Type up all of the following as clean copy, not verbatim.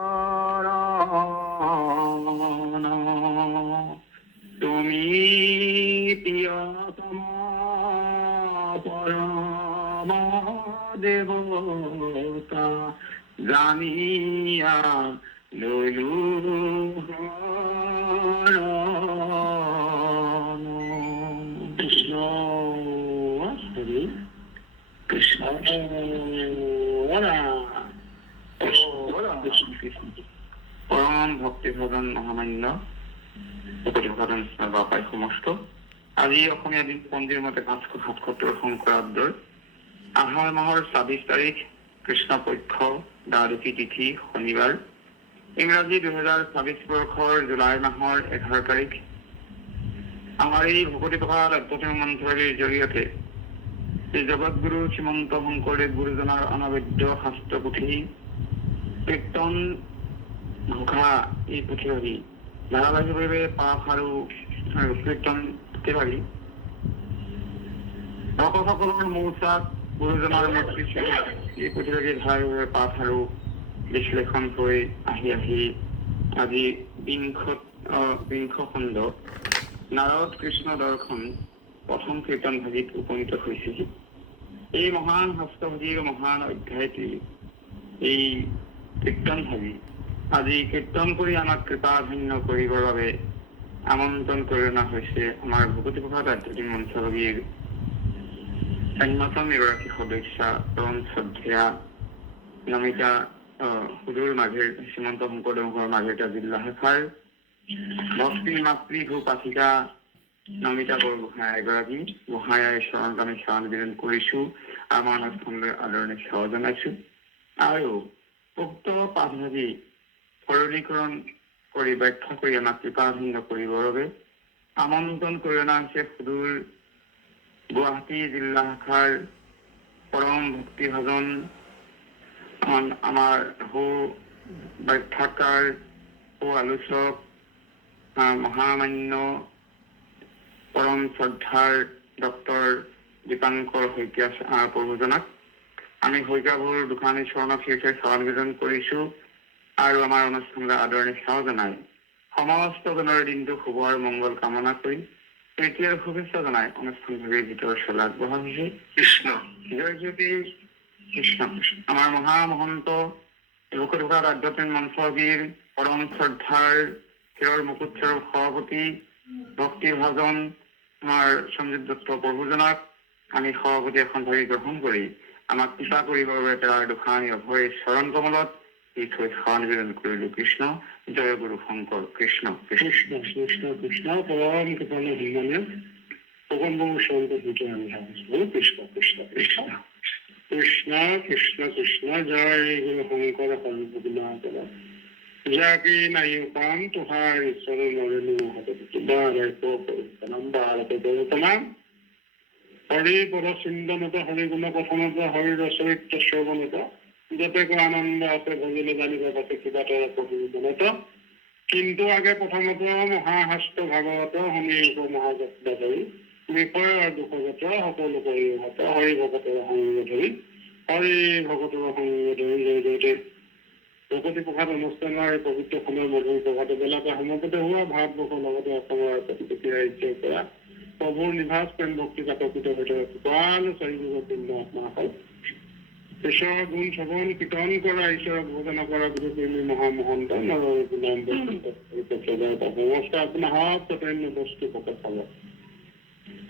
শৰণ। তুমি প্ৰিয়তম পৰম দেবতা, জানিয়া লইলু শৰণ। কৃষ্ণ হৰি কৃষ্ণ পৰম ভক্তিভজন মহামান্য ভজন বাপাই সমস্ত। আজি অসমীয়া দিন পঞ্জীৰ মতে 577 সংক্ৰান্তৰ আহাৰ মাহৰ 24 তাৰিখ কৃষ্ণপক্ষ দ্বাদশী তিথি শনিবাৰ, ইংৰাজী 2024 বৰ্ষৰ জুলাই মাহৰ 11 তাৰিখ। আমাৰ এই ভকতি প্ৰসাদ আধ্যাত্মিক মন্ত্ৰালয়ৰ জৰিয়তে শ্ৰী জগতগুৰু শ্ৰীমন্ত শংকৰদেৱ গুৰুজনাৰ অনবদ্য শাস্ত্ৰ পুথি কীৰ্তন ঘোষা এই পুথিভাগি ধাৰাবাহিকভাৱে পাঠ আৰু কীৰ্তন পুথিভাগি ভকতসকলৰ মৌচাক গুৰুজনাৰ মূৰ্তি এই পুথিভাগি ধাৰাবাহিকভাৱে পাঠ আৰু বিশ্লেষণ হৈ আহি আজি বিংশ খণ্ড নাৰদ কৃষ্ণ দৰ্শন প্ৰথম কীৰ্তন ভাগিত উপনীত হৈছেহি। এই মহান শাস্ত্ৰভাগীৰ মহান অধ্যায়টি এই কীৰ্তন ভাগি আজি কীৰ্তন কৰি আমাক কৃপাধন্য কৰিবৰ বাবে আমন্ত্ৰণ কৰি অনা হৈছে আমাৰ ভকতি প্ৰসাদ আধ্যাত্মিক মঞ্চভাগীৰ অন্যতম এগৰাকী সদস্যা পৰম শ্ৰদ্ধেয়া নমিতা সুদূৰ মাঘেৰ শ্ৰীমন্ত শংকৰদেৱৰ মাঘেৰিটা জিলা শাখাৰ ভক্তি মাতৃ ভূপাঠিকা নমিতা বৰগোহাঁই এগৰাকী গোহাঁইৰ চৰণত আমি সেৱা নিবেদন কৰিছো, আমাৰ অনুষ্ঠানলৈ আদৰণি সেৱা জনাইছো। আৰু উক্ত পাঠভাগি সৰলীকৰণ কৰি ব্যাখ্যা কৰি আমাক কৃপাধন্য কৰিবৰ বাবে আমন্ত্ৰণ কৰি অনা হৈছে সুদূৰ গুৱাহাটী জিলা শাখাৰ পৰম ভক্তিভজন আমাৰ সু ব্যাখ্যাকাৰ সু আলোচক মহামান্য পৰম শ্ৰদ্ধাৰ ডক্টৰ দীপাংকৰ শইকীয়া প্ৰভুজনাক আমি শইকীয়াভূৰ দোকানী চৰণত শীৰ্ষে সেৱা নিবেদন কৰিছো আৰু আমাৰ অনুষ্ঠানলৈ আদৰণি সেৱা জনাই সমস্ত জনৰ দিনটো শুভ আৰু মংগল কামনা কৰি প্ৰীতি আৰু শুভেচ্ছা জনাই অনুষ্ঠান ভাগিৰ ভিতৰত চলাই আগবঢ়া হৈছে। কৃষ্ণ জয় জ্যোতি কৃষ্ণ। আমাৰ মহামহন্ত ভকতি প্ৰসাদ আধ্যাত্মিক মঞ্চভাগীৰ পৰম শ্ৰদ্ধাৰ শিৰৰ মুকুটস্বৰূপ সভাপতি ভক্তি ভজন আমাৰ সঞ্জীৱ দত্ত প্ৰভুজনাক আমি সভাপতি এখন ভাগি গ্ৰহণ কৰি আমাক কৃপা কৰিবৰ বাবে তাৰ দুখানি অভয় চৰণ কমলত দি থৈ সেৱা নিবেদন কৰিলো। কৃষ্ণ জয় গুৰু শংকৰ কৃষ্ণ কৃষ্ণ কৃষ্ণ কৃষ্ণ পৰম কৃপণ হিমানে পৱনবাবু চৰণ আমি ভাবিছো কৃষ্ণ কৃষ্ণ কৃষ্ণ কৃষ্ণ কৃষ্ণ কৃষ্ণ জয় গুৰু শংকৰ সৰ্বগুণাকৰ যাকে নাই পাম তোহাৰ ঈশ্বৰ নৰেণু হৰি পদ চিন্তনত হৰি গুণ কথনত হৰিৰ চৰিত্ৰ শ্ৰৱণত যতেক আনন্দ আছে ভজিলে জানিব পাছে কিবা এটা পঢ়িবনত। কিন্তু আগে প্ৰথমত মহাশাস্ত্ৰ ভাগৱত শুনি মহাযত্ন কৰি বিষয় আৰু দুখগত সকলো কৰি হৰি ভকতৰ সংগ ধৰি হৰি ভকতৰ সংগ ধৰি জয় জয়তে ভকতি প্ৰসাদ অনুষ্ঠানৰ পবিত্ৰ সময় মধুৰ প্ৰভাতে বেলাতে সমাপতে হোৱা ভাৰতবৰ্ষৰ লগতে অসমৰ প্ৰতিটো ৰাজ্যৰ পৰা প্ৰভুৰ নিভাজ প্ৰেম ভক্তি জাতকৃত হৈ থকা কৃপাল চাৰিপূৰ্ণ আত্মাসকল ঈশ্বৰৰ গুণ শ্ৰৱণ কীৰ্তন কৰা ঈশ্বৰক ভোজনা কৰা গুৰুপ্ৰেমী মহামহন্ত নমস্কাৰ। আপোনাৰ সত্যন্য বস্তু প্ৰকট পাব।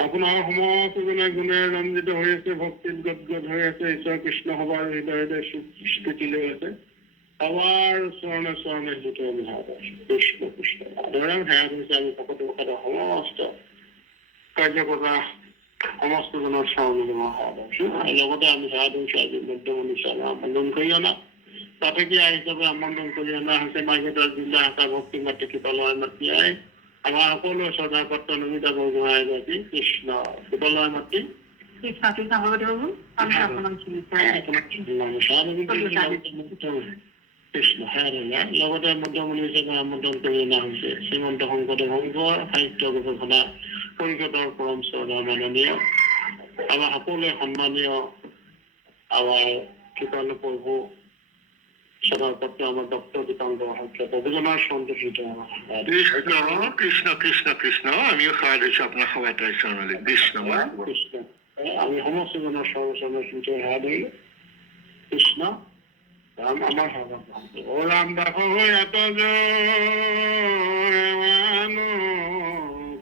আপোনাৰ সমস্ত গুণে ৰঞ্জিত হৈ আছে, ভক্তিত গদগদ হৈ আছে, ঈশ্বৰ কৃষ্ণ সবাৰ হৃদয় হৃদয় স্তুতি লৈ আছে। সবাৰ চৰণে চৰণে যিটো আমি সেৱা কৰিছো কৃষ্ণ কৃষ্ণ আদৰণ সেৱা কৰিছে আমি ভকতি প্ৰসাদৰ সমস্ত কাৰ্যকৰ্তা সমস্ত জনৰ চৰণলৈ সেৱা কৰিছো। আৰু লগতে আমি সেৱা কৰিছো আজি মধ্যমণি চৰণ আমন্ত্ৰণ কৰি অনা পাঠকীয়া হিচাপে আমন্ত্ৰণ কৰি অনা হৈছে মাৰ্কেটৰ জিলা শাখা ভক্তি মাতৃ কৃপালয় মাতৃ আই আমাৰ সকলো শ্ৰদ্ধাৰ পত্ৰ নমিতা বৰগোহাঁই এগৰাকী কৃষ্ণ কৃপালয় মাতৃ কৃষ্ণ হেৰা লগতে মধ্যমণি হিচাপে আমন্ত্ৰণ কৰি অনা হৈছে শ্ৰীমন্ত শংকৰদেৱ সংঘৰ সাহিত্য গৱেষণা পৰিষদৰ পৰম শ্ৰদ্ধা মাননীয় আমাৰ সকলোৱে সন্মানীয় আমাৰ কৃপালু প্ৰভু সভাপতি আমার ডক্টর দীপাঙ্কর হত্যা প্রযোজনার সন্তোষিত কৃষ্ণ কৃষ্ণ কৃষ্ণ কৃষ্ণ আমিও খাওয়া দিয়েছি আপনার খাওয়াটাই সোনালি কৃষ্ণ কৃষ্ণ আমি সমস্ত জনের সর্বসন্ন্যাসিত হ্যাঁ দিই কৃষ্ণ রাম আমার সর্বপ্রাণ ও রাম দেখো এত জোয়ানো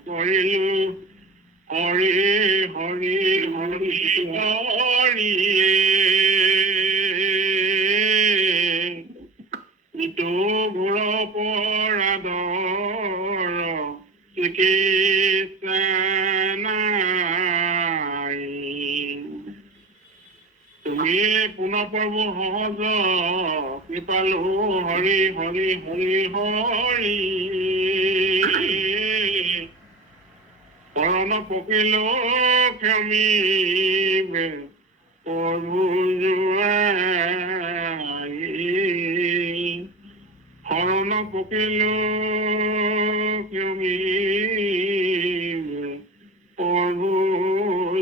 করিলু হরি হরি হরি হরি ইটো ঘোর পৰাদৰ চিকিৎসানাই তুমি পুনঃ প্ৰভু সহজ কৃপালু হৰি হৰি হৰি হৰি শৰণ পকিলো ক্ষমিবে প্ৰভু জোৱাই শৰণ পকিলো ক্ষমিবে প্ৰভু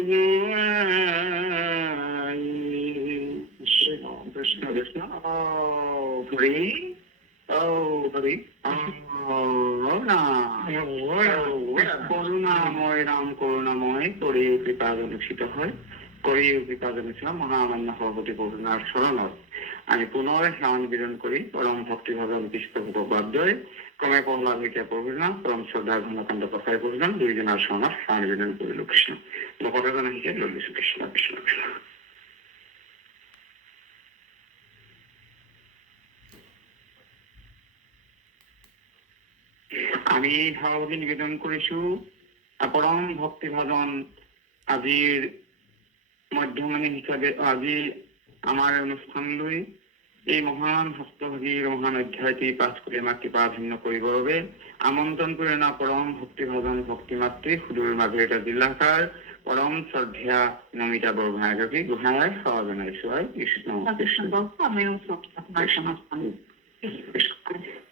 জোৱাই কৃষ্ণ কৃষ্ণ হৰি হৰি কৰুণাময় ৰাম কৰুণাময় কৰে কৃপা জনসিত হয় কৰে কৃপা জনসিত মহামান্য সভাপতি কৰুণাৰ শৰণত আমি পুনৰায় সেৱা নিবেদন কৰি পৰম ভক্তিভাৱে অন্তিষ্ঠ বাদ্যই ক্ৰমে প্ৰহ্লাদ হইতে প্ৰভুজন পৰম শ্ৰদ্ধা ঘনকান্ত প্ৰসাৰী প্ৰভুজন দুইজনৰ শৰণত সেৱা নিবেদন কৰিলো কৃষ্ণ ভকতজন আহিছে লৈ লৈছো কৃষ্ণ কৃষ্ণ কৃষ্ণ আমি সভাপতি নিবেদন কৰিছো পৰম ভক্তিভাজন আজিৰ মধ্যমণি হিচাপে আজি আমাৰ অনুষ্ঠানলৈ এই মহান হস্তভাগীৰ মহান অধ্যায়টি পাঠ কৰি আমাক কৃপাধন্য কৰিবৰ বাবে আমন্ত্ৰণ কৰি অনা পৰম ভক্তিভাজন ভক্তিমাতৃ সুদূৰ মাজুলীৰ জিলা শাখাৰ পৰম শ্ৰদ্ধেয়া নমিতা বৰগোহাঁইগৰাকী গোহাঁই সেৱা জনাইছো আৰু কৃষ্ণ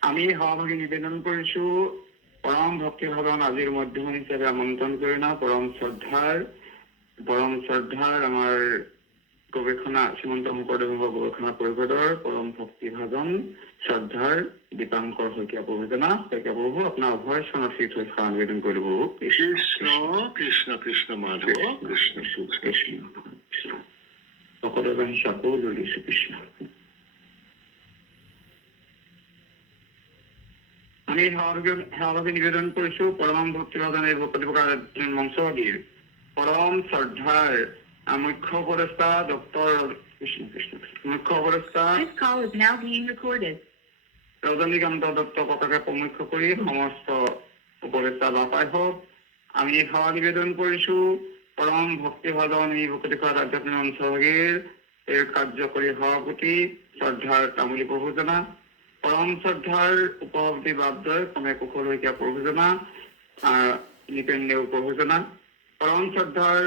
আমি সভাপতি নিবেদন কৰিছো পৰম ভক্তিভাজন আজিৰ মধ্যমণি হিচাপে আমন্ত্ৰণ কৰি অনা পৰম শ্ৰদ্ধাৰ আমাৰ গৱেষণা শ্ৰীমন্ত শংকৰদেৱ গৱেষণা পৰিষদৰ পৰম ভক্তিভাজন শ্ৰদ্ধাৰ দীপাংকৰ শইকীয়া প্ৰভুজনা শইকীয়া প্ৰভু আপোনাৰ অভয় চৰণত সেৱা নিবেদন কৰিলো প্ৰভু কৃষ্ণ কৃষ্ণ কৃষ্ণ মাধৱ কৃষ্ণ কৃষ্ণ সকলোৰে হিচাপো লৈ দিছো কৃষ্ণ আমি সেৱাভাৱে নিবেদন কৰিছো পৰম ভক্তিভাজন এই প্ৰতিপ্ৰকাৰ মঞ্চভাগীৰ পৰম শ্ৰদ্ধাৰ মুখ্য উপদেষ্টা ডক্টৰ কৃষ্ণ কৃষ্ণ মুখ্য উপদেষ্টা ৰজনীকান্ত দত্ত কটকে প্ৰমুখ্য কৰি সমস্ত উপদেষ্টা বাপাই হওক আমি সেৱা নিবেদন কৰিছো পৰম ভক্তিভাজন এই প্ৰতিপ্ৰকাৰ আধ্যাত্মিক মঞ্চভাগীৰ এই কাৰ্যকৰী সভাপতি শ্ৰদ্ধাৰ তামুলী প্ৰভুজনা পৰম শ্ৰদ্ধাৰ উপসভাপতি বাদ্যই ক্ৰমে কুশল শইকীয়া প্ৰভুজনা নিপেন নেওগ প্ৰভুজনা পৰম শ্ৰদ্ধাৰ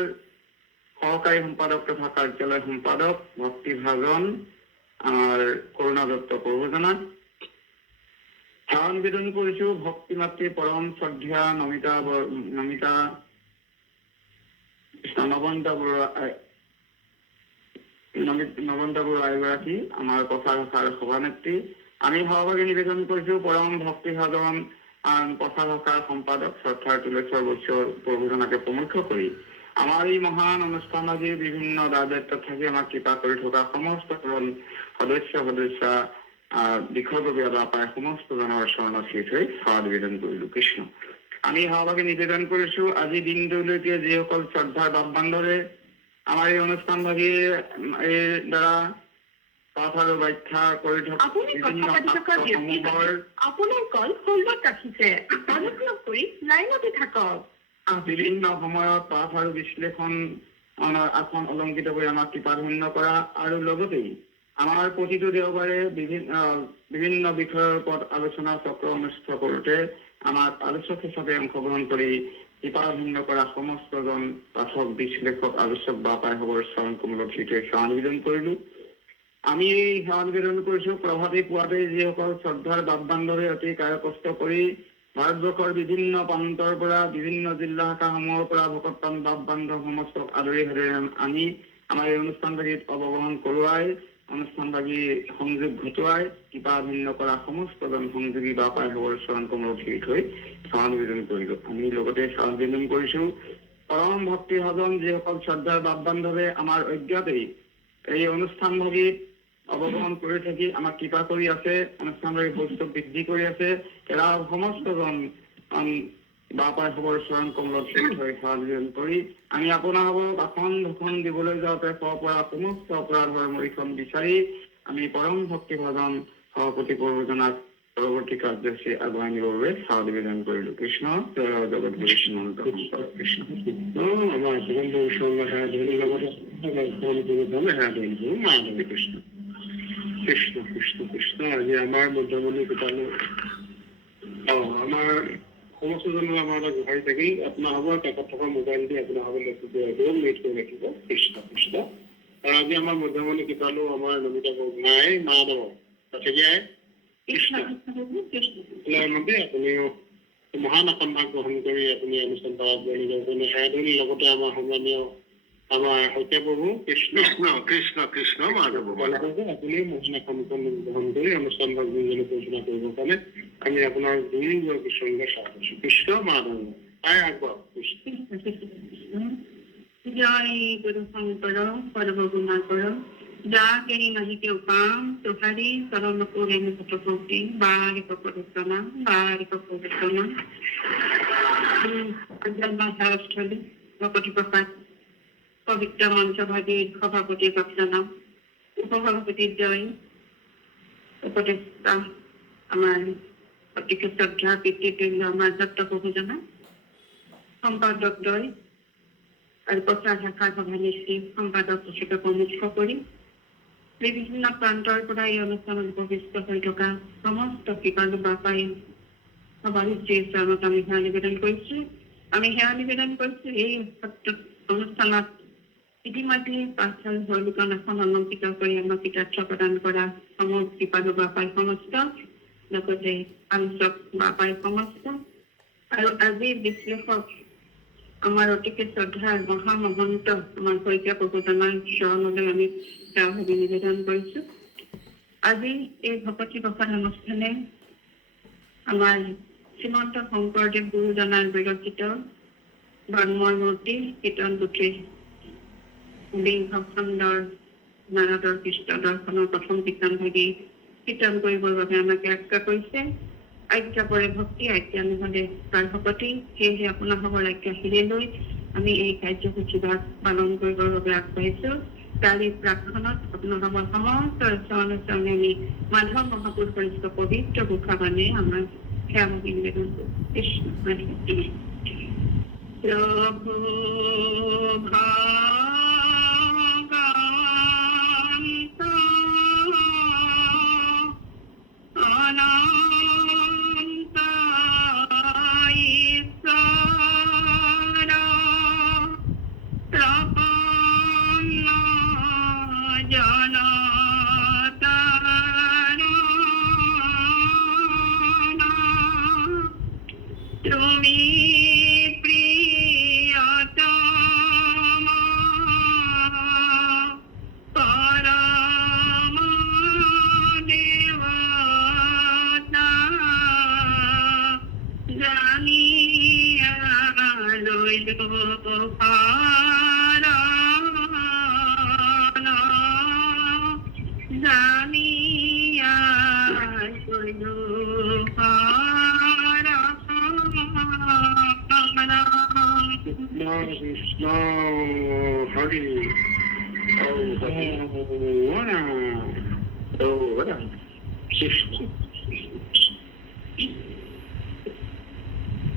সহকাৰী সম্পাদক তথা কাৰ্যালয় সম্পাদক ভক্তিভাজন আমাৰ কৰুণা দত্ত প্ৰভুজনা সেৱা নিবেদন কৰিছো ভক্তি মাতৃ পৰম শ্ৰদ্ধা নমিতা নৱনীতা বৰুৱা এগৰাকী আমাৰ প্ৰচাৰ শাখাৰ সভানেত্ৰী আমি সভাপতি নিবেদন কৰিছো পৰম ভক্তিভাজন প্ৰচাৰ শাখাৰ সম্পাদক শ্ৰদ্ধাৰ তুলেশ্বৰ বৈশ্য প্ৰভুজনাকে প্ৰমুখ্য কৰি আমাৰ এই মহান অনুষ্ঠানভাগীৰ বিভিন্ন দায়িত্বত থাকি আমাক কৃপা কৰি থকা সমস্ত সদস্যা দীঘলীয়া প্ৰায় সমস্ত জনৰ চৰণত শেষ হৈ সেৱা নিবেদন কৰিলো কৃষ্ণ আমি সভাপতি নিবেদন কৰিছো আজি দিনটোলৈকে যিসকল শ্ৰদ্ধাৰ বান্ধৰে আমাৰ এই অনুষ্ঠানভাগীৰ এই দ্বাৰা পাঠ আৰু ব্যাখ্যা কৰি থকা বিভিন্ন সময়ত পাঠ আৰু বিশ্লেষণ আসন অলংকৃত কৰি আমাক কৃপাধন্য কৰা আৰু লগতেই আমাৰ প্ৰতিটো দেওবাৰে বিভিন্ন বিষয়ৰ ওপৰত আলোচনা চক্ৰ অনুষ্ঠিত কৰোঁতে আমাক আলোচক হিচাপে অংশগ্ৰহণ কৰি কৃপাধন্য কৰা সমস্তজন পাঠক বিশ্লেষক আলোচক বাপাই হবৰ চৰণ কমলত সেৱা নিবেদন কৰিলো আমি এই সেৱা নিবেদন কৰিছো প্ৰভাতী পুৱাতে যিসকল শ্ৰদ্ধাৰ বান্ধৱী অতি কায় কষ্ট কৰি ভাৰতবৰ্ষৰ বিভিন্ন প্ৰান্তৰ পৰা বিভিন্ন জিলা শাখাসমূহৰ পৰা ভকতপ্ৰাণ বান্ধৱ সমস্তক আদৰি আনি আমাৰ এই অনুষ্ঠানভাগীত অৱগমন কৰোৱাই অনুষ্ঠানভাগী সংযোগ ঘটোৱাই কৃপা ভিন্ন কৰা সমস্তজন সংযোগী বাপাই হবৰ চৰণ কমলত শিৰি থৈ সেৱা নিবেদন কৰিলো। আমি লগতে সেৱা নিবেদন কৰিছো পৰম ভক্তি সদন যিসকল শ্ৰদ্ধাৰ বাপ বান্ধৱে আমাৰ অজ্ঞাতেই এই অনুষ্ঠানভাগীত অৱগমন কৰি থাকি আমাক কৃপা কৰি আছে, অনুষ্ঠানভাগী বৈষ্ণৱ বৃদ্ধি কৰি আছে, এৰা সমস্তজন বাপাই হবৰ চৰণ কমলত শিৰি থৈ সেৱা নিবেদন কৰি আমি আপোনাৰ হ'ব বাসন ধুখন দিবলৈ যাওঁতে পৰা সমস্ত অপৰাধৰ মৰিখন বিচাৰি আমি পৰম ভক্তি ভজন সভাপতি প্ৰভুজনাক পৰৱৰ্তী কাৰ্যসূচী আগুৱাই নিবৰ বাবে সেৱা নিবেদন কৰিলো। কৃষ্ণ জগত কৃষ্ণ কৃষ্ণ আমাৰ কৃষ্ণ কৃষ্ণ কৃষ্ণ কৃষ্ণ। আজি আমাৰ মধ্যমণি গোটালো আমাৰ সমস্তজনো আমাৰ গোহাৰি থাকি আপোনাৰ হ'ব কাষত থকা মোবাইল দি আপোনাৰ হ'ব নেট কৰি ৰাখিব। কৃষ্ণ কৃষ্ণ। আৰু আজি আমাৰ মধ্যমণি গোটালো আমাৰ নমিতা নাই মাধৱ পাঠকীয়াই কৃষ্ণ আপুনিও মহান আসনভাগ গ্ৰহণ কৰি আপুনি অনুষ্ঠান পালন কৰি নিজৰ কাৰণে সেৱাধনী লগতে আমাৰ সন্মানীয় আমাৰ সত্য প্ৰভু কৃষ্ণ কৃষ্ণ কৃষ্ণ মাধৱ আপুনি মহান আসন গ্ৰহণ কৰি অনুষ্ঠান ভাগ পৰিচালনা কৰিবৰ কাৰণে আমি আপোনাৰ দুই কৃষ্ণকে সেৱা কৰিছো। কৃষ্ণ মাধৱ তাই আগবাঢ়ক কৃষ্ণ। জয় গুরু শঙ্কর পরমগুণাকর যা কেরি নাহিকে উপাম তোহারি চরণ করে মুখটি বারিক পরিক্রমা বারিক পরিক্রমা জন্মাধারস্থলী ভকতি প্রকাশ পবিত্র মঞ্চভাগী সভাপতি কক্ষণা উপসভাপতির জয় উপদেষ্টা আমার অতিকে শ্রদ্ধা পিতৃতুল্য আমার দত্ত বহুজনা সম্পাদক দ্বয় আৰু প্ৰচাৰ শাখাৰ সভানেত্ৰী সম্পাদক হিচাপে মুখ্য কৰি বিভিন্ন প্ৰান্তৰ পৰা এই অনুষ্ঠানত উপবিষ্ট হৈ থকা সমস্ত কৃপালু বাপাই সভানেত্ৰীৰ চৰণত আমি সেৱা নিবেদন কৰিছো। আমি সেৱা নিবেদন কৰিছো এই অনুষ্ঠানত ইতিমধ্যে পাঠশাল ভৰলুকান এখন অলংকৃত কৰি আমাক কৃতাৰ্থ প্ৰদান কৰা সমস্ত কৃপালু বাপাই সমস্ত লগতে আলোচক বাপাই সমস্ত আৰু আজিৰ বিশ্লেষক আমাৰ অতিকে শ্ৰদ্ধাৰ মহামহন্ত আমাৰ শইকীয়া প্ৰভুজনাৰ চৰণলৈ আমি সেৱা ভাবি নিবেদন কৰিছো। আজি এই ভকতি প্ৰসাদ অনুষ্ঠানে আমাৰ শ্ৰীমন্ত শংকৰদেৱ গুৰুজনাৰ বিৰচিত বাংময় মূৰ্তি কীৰ্তন পুথিৰ বিংশ খণ্ডৰ নাৰদৰ কৃষ্ণ দৰ্শনৰ প্ৰথম কীৰ্তন ভাগি কীৰ্তন কৰিবৰ বাবে আমাক আজ্ঞা কৰিছে। আজ্ঞা পৰে ভক্তি আজ্ঞা নহলে তাৰ ভকতি, সেয়েহে আপোনাৰ খবৰ আজ্ঞা শিৰে লৈ আমি এই কাৰ্যসূচীভাগ পালন কৰিবৰ বাবে আগবাঢ়িছো। তাৰে প্ৰাক্ষণত আপোনাৰ খবৰ সমস্ত চৰণে চৰণে আমি মাধৱ মহাপুৰুষৰ পবিত্ৰ গোসা মানে আমাৰ সেৱা নিবেদন কৰো। কৃষ্ণ প্ৰভু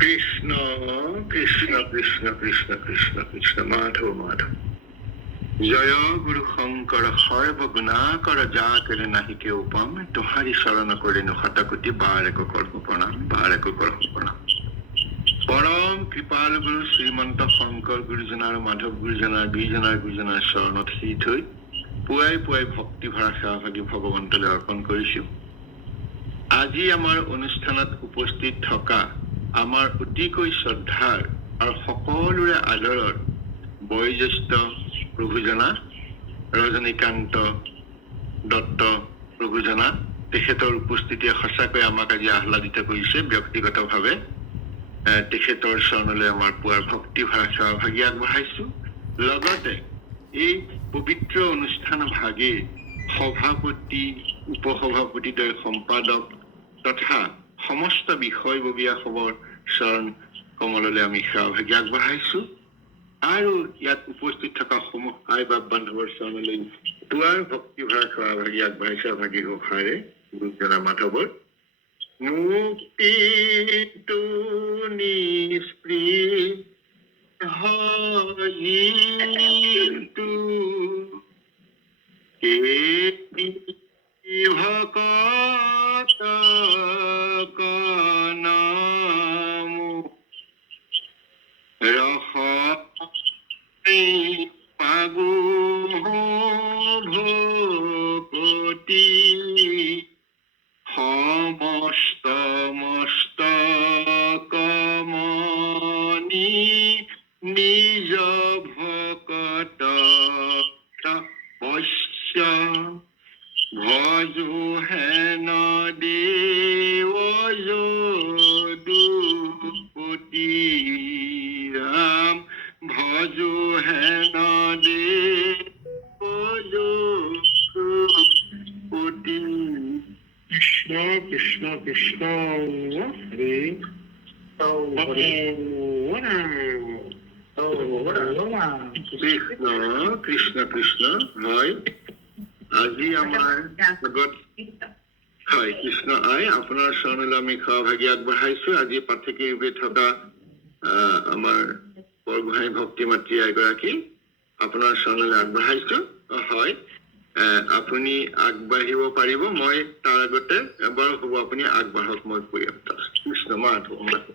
কৃষ্ণ কৃষ্ণ কৃষ্ণ কৃষ্ণ কৃষ্ণ কৃষ্ণ মাধৱ মাধৱ। জয় গুৰু শংকৰ সৰ্বগুণাকৰ যা কেলে নাহিকে উপম তোহাৰি চৰণ কৰি শতকোটি বাৰেক কৰহো প্ৰণাম বাৰেক কৰহো প্ৰণাম। পৰম কৃপাল গুৰু শ্ৰীমন্ত শংকৰ গুৰুজনা আৰু মাধৱ গুৰুজনাৰ দুইজনাৰ গুৰুজনাৰ চৰণত শিৰি থৈ পুৱাই পুৱাই ভক্তি ভৰা সেৱা ভাগি ভগৱন্তলৈ অৰ্পণ কৰিছো। আজি আমাৰ অনুষ্ঠানত উপস্থিত থকা আমাৰ অতিকৈ শ্ৰদ্ধাৰ আৰু সকলোৰে আদৰৰ বয়োজ্যেষ্ঠ প্ৰভুজনা ৰজনীকান্ত দত্ত প্ৰভুজনা তেখেতৰ উপস্থিতিয়ে সঁচাকৈ আমাক আজি আহ্লাদিত কৰিছে ব্যক্তিগতভাৱে তেখেতৰ চৰণলৈ আমাৰ পুৱাৰ ভক্তি ভৰা সেৱা ভাগি আগবঢ়াইছো লগতে এই পবিত্ৰ অনুষ্ঠান ভাগে সভাপতি উপসভাপতিদ্বয় সম্পাদক তথা সমস্ত বিষয়ববীয়া খবৰ চৰণ কমললৈ আমি সেৱা ভাগি আগবঢ়াইছো আৰু ইয়াত উপস্থিত থকা সমূহ আই বাপ বান্ধৱৰ চৰণলৈ পুৱাৰ ভক্তি ভৰা সেৱা ভাগি আগবঢ়াইছে ভাগি গোসাঁইৰে গুৰুজনা মাধৱৰ মুক্তিটো নিস্পৃহীটো ভকত কনামু ৰস পাগু ভকতি সমস্ত মস্তকমণি নিজ ভকত বৈশ্য ভজো হেন দেৱ যদুপতি ৰাম ভজো হেন দেৱ যদুপতি কৃষ্ণ কৃষ্ণ কৃষ্ণ হৰে কৃষ্ণ কৃষ্ণ কৃষ্ণ হয় আজি আমাৰ আগত হয় কৃষ্ণ আই আপোনাৰ চৰণলৈ আমি সেৱা ভাগি আগবঢ়াইছো আজি পাঠকি ৰূপে থকা আমাৰ বৰগোহাঁই ভক্তি মাতৃ এগৰাকী আপোনাৰ চৰণলৈ আগবঢ়াইছো হয় আপুনি আগবাঢ়িব পাৰিব মই তাৰ আগতে এবাৰ হ'ব আপুনি আগবাঢ়ক মই কৈ আছো কৃষ্ণ মাধৱ মাধৱ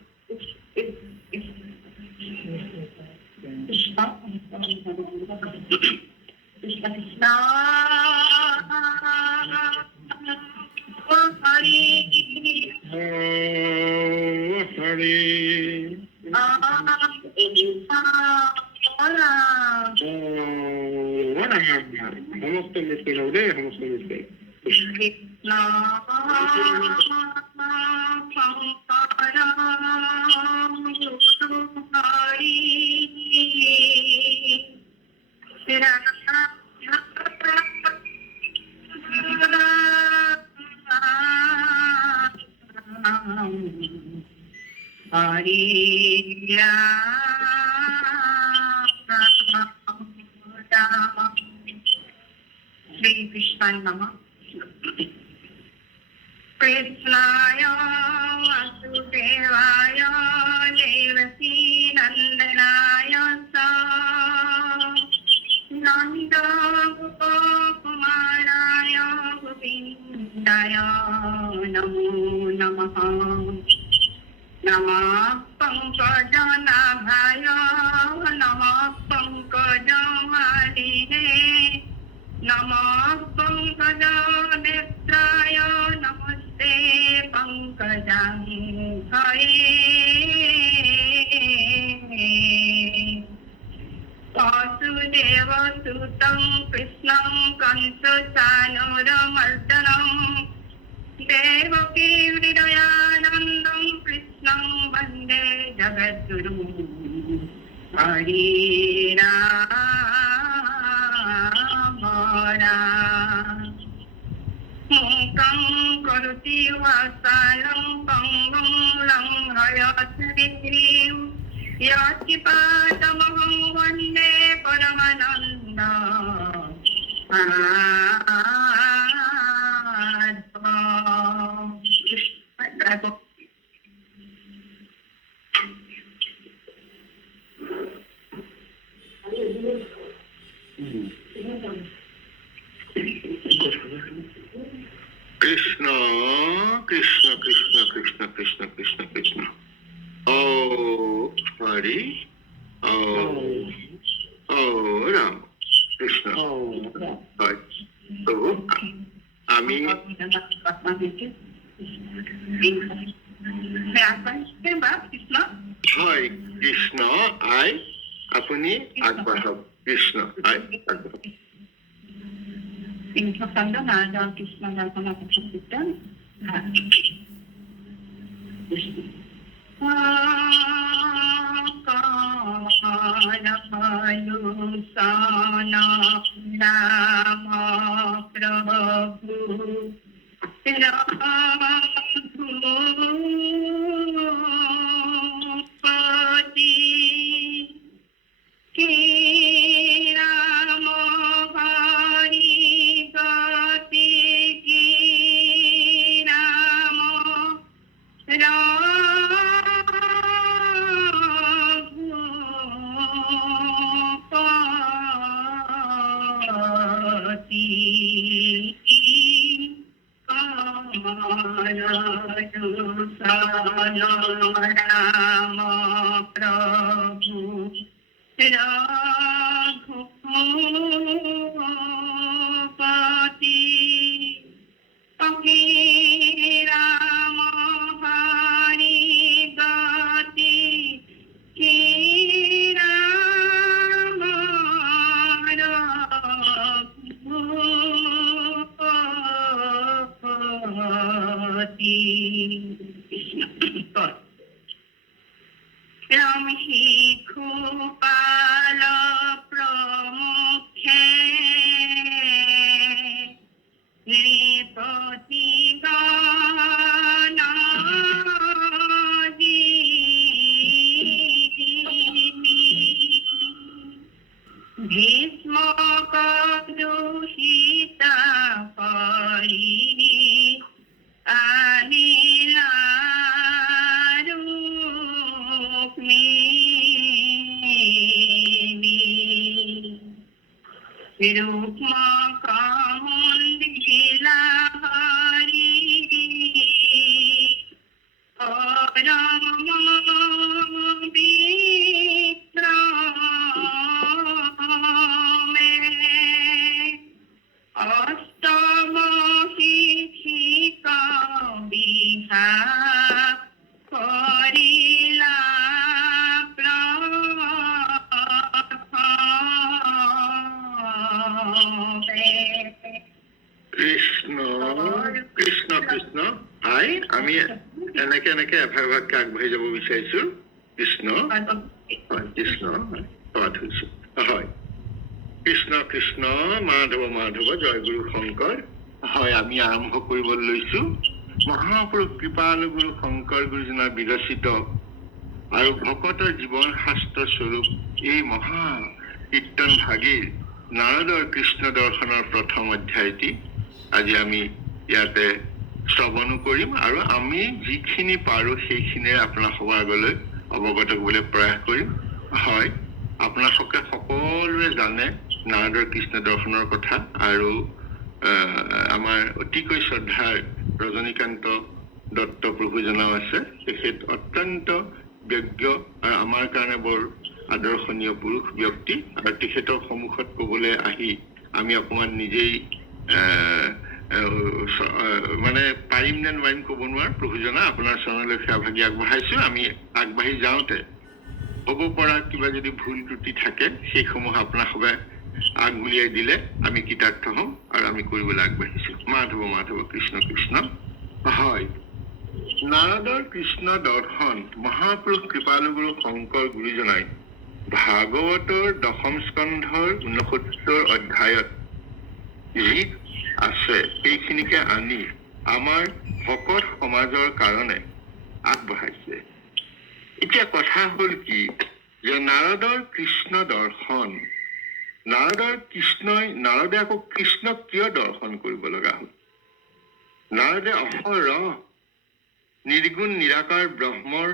সমস্ত মিশে হও রে সমস্ত মিশে Shri Krishna Nama Krishnaya Vasudevaya Devasi Nandanaya Sa Nanda Gopakumaraya Gopindaya Namo Namaha Namah Pankajanaಭaya Namah Pankajamaline Namah Pankajanetraya Namaste Pankajanghaye Vasudeva Sutam Krishnam Kansasanuramardhanam Devaki Hridayanandam Krishnam Vande Jagadguru Hare Mukam karoti vasalam pangam langhayatrim yachipatamaham vande paramananda Krishna Krishna Krishna Krishna Krishna Krishna Krishna ও হরি ও ও রাম কৃষ্ণ হয় প্রভু আমি হয় কৃষ্ণ আই আপুনি আগবাঢ়ক কৃষ্ণ আই আগবাঢ়ক Introfando nada Krishna Narpana Pachapitan. Sana Nama Prabhu Raghupati Kiram Hari Gati Kiram Ram Hari Gati Kiram Raghupati Krishna Ram Hikhupala Pramukhe Nripati Gana Bhishma Kadruhita Pari Anila Rukmini Rukma Kamundila Hari Rama Vikrame Astamahi Chika Biha Korila Krishna Krishna Krishna হাই আমি এনেকে এনেকে এভাগ এভাগকে আগবাঢ়ি যাব বিচাৰিছো কৃষ্ণ হয় কৃষ্ণ পাঠ হৈছে হয় কৃষ্ণ কৃষ্ণ মাধৱ মাধৱ জয় গুৰু শংকৰ হয় আমি আৰম্ভ কৰিবলৈ লৈছো মহাপুৰুষ কৃপালু গুৰু শংকৰ গুৰুজনাৰ বিৰচিত আৰু ভকতৰ জীৱন শাস্ত্ৰ স্বৰূপ এই মহা কীৰ্তন ভাগীৰ নাৰদৰ কৃষ্ণ দৰ্শনৰ প্ৰথম অধ্যায়টি আজি আমি ইয়াতে শ্ৰৱণো কৰিম আৰু আমি যিখিনি পাৰো সেইখিনিৰে আপোনালোকৰ আগলৈ অৱগত কৰিবলৈ প্ৰয়াস কৰিম হয় আপোনালোকে সকলোৱে জানে নাৰদৰ কৃষ্ণ দৰ্শনৰ কথা আৰু আমাৰ অতিকৈ শ্ৰদ্ধাৰ ৰজনীকান্ত দত্ত প্ৰভুজনাও আছে তেখেত অত্যন্ত বিজ্ঞ আৰু আমাৰ কাৰণে বৰ আদৰ্শনীয় পুৰুষ ব্যক্তি আৰু তেখেতৰ সন্মুখত ক'বলৈ আহি আমি অকণমান নিজেই মানে পাৰিম নে নোৱাৰিম ক'ব নোৱাৰো প্ৰভুজনা আপোনাৰ চৰণলৈ সেৱাভাগি আগবঢ়াইছো আমি আগবাঢ়ি যাওঁতে হ'ব পৰা কিবা যদি ভুল ত্ৰুটি থাকে সেইসমূহ আপোনালোকে আগবুলিয়াই দিলে আমি কৃতাৰ্থ হ'ম আৰু আমি কৰিবলৈ আগবাঢ়িছো মাধৱ মাধৱ কৃষ্ণ কৃষ্ণ হয় নাৰদৰ কৃষ্ণ দৰ্শন মহাপুৰুষ কৃপালু গুৰু শংকৰ গুৰুজনাই ভাগৱতৰ দশম স্কন্ধৰ 69 অধ্যায়ত যি আছে সেইখিনিকে আনি আমাৰ ভকত সমাজৰ কাৰণে আগবঢ়াইছে এতিয়া কথা হ'ল কি যে নাৰদৰ কৃষ্ণ দৰ্শন নাৰদে আকৌ কৃষ্ণক কিয় দৰ্শন কৰিব লগা হ'ল নাৰদে অহৰহ নিৰ্গুণ নিৰাকাৰ ব্ৰহ্মৰ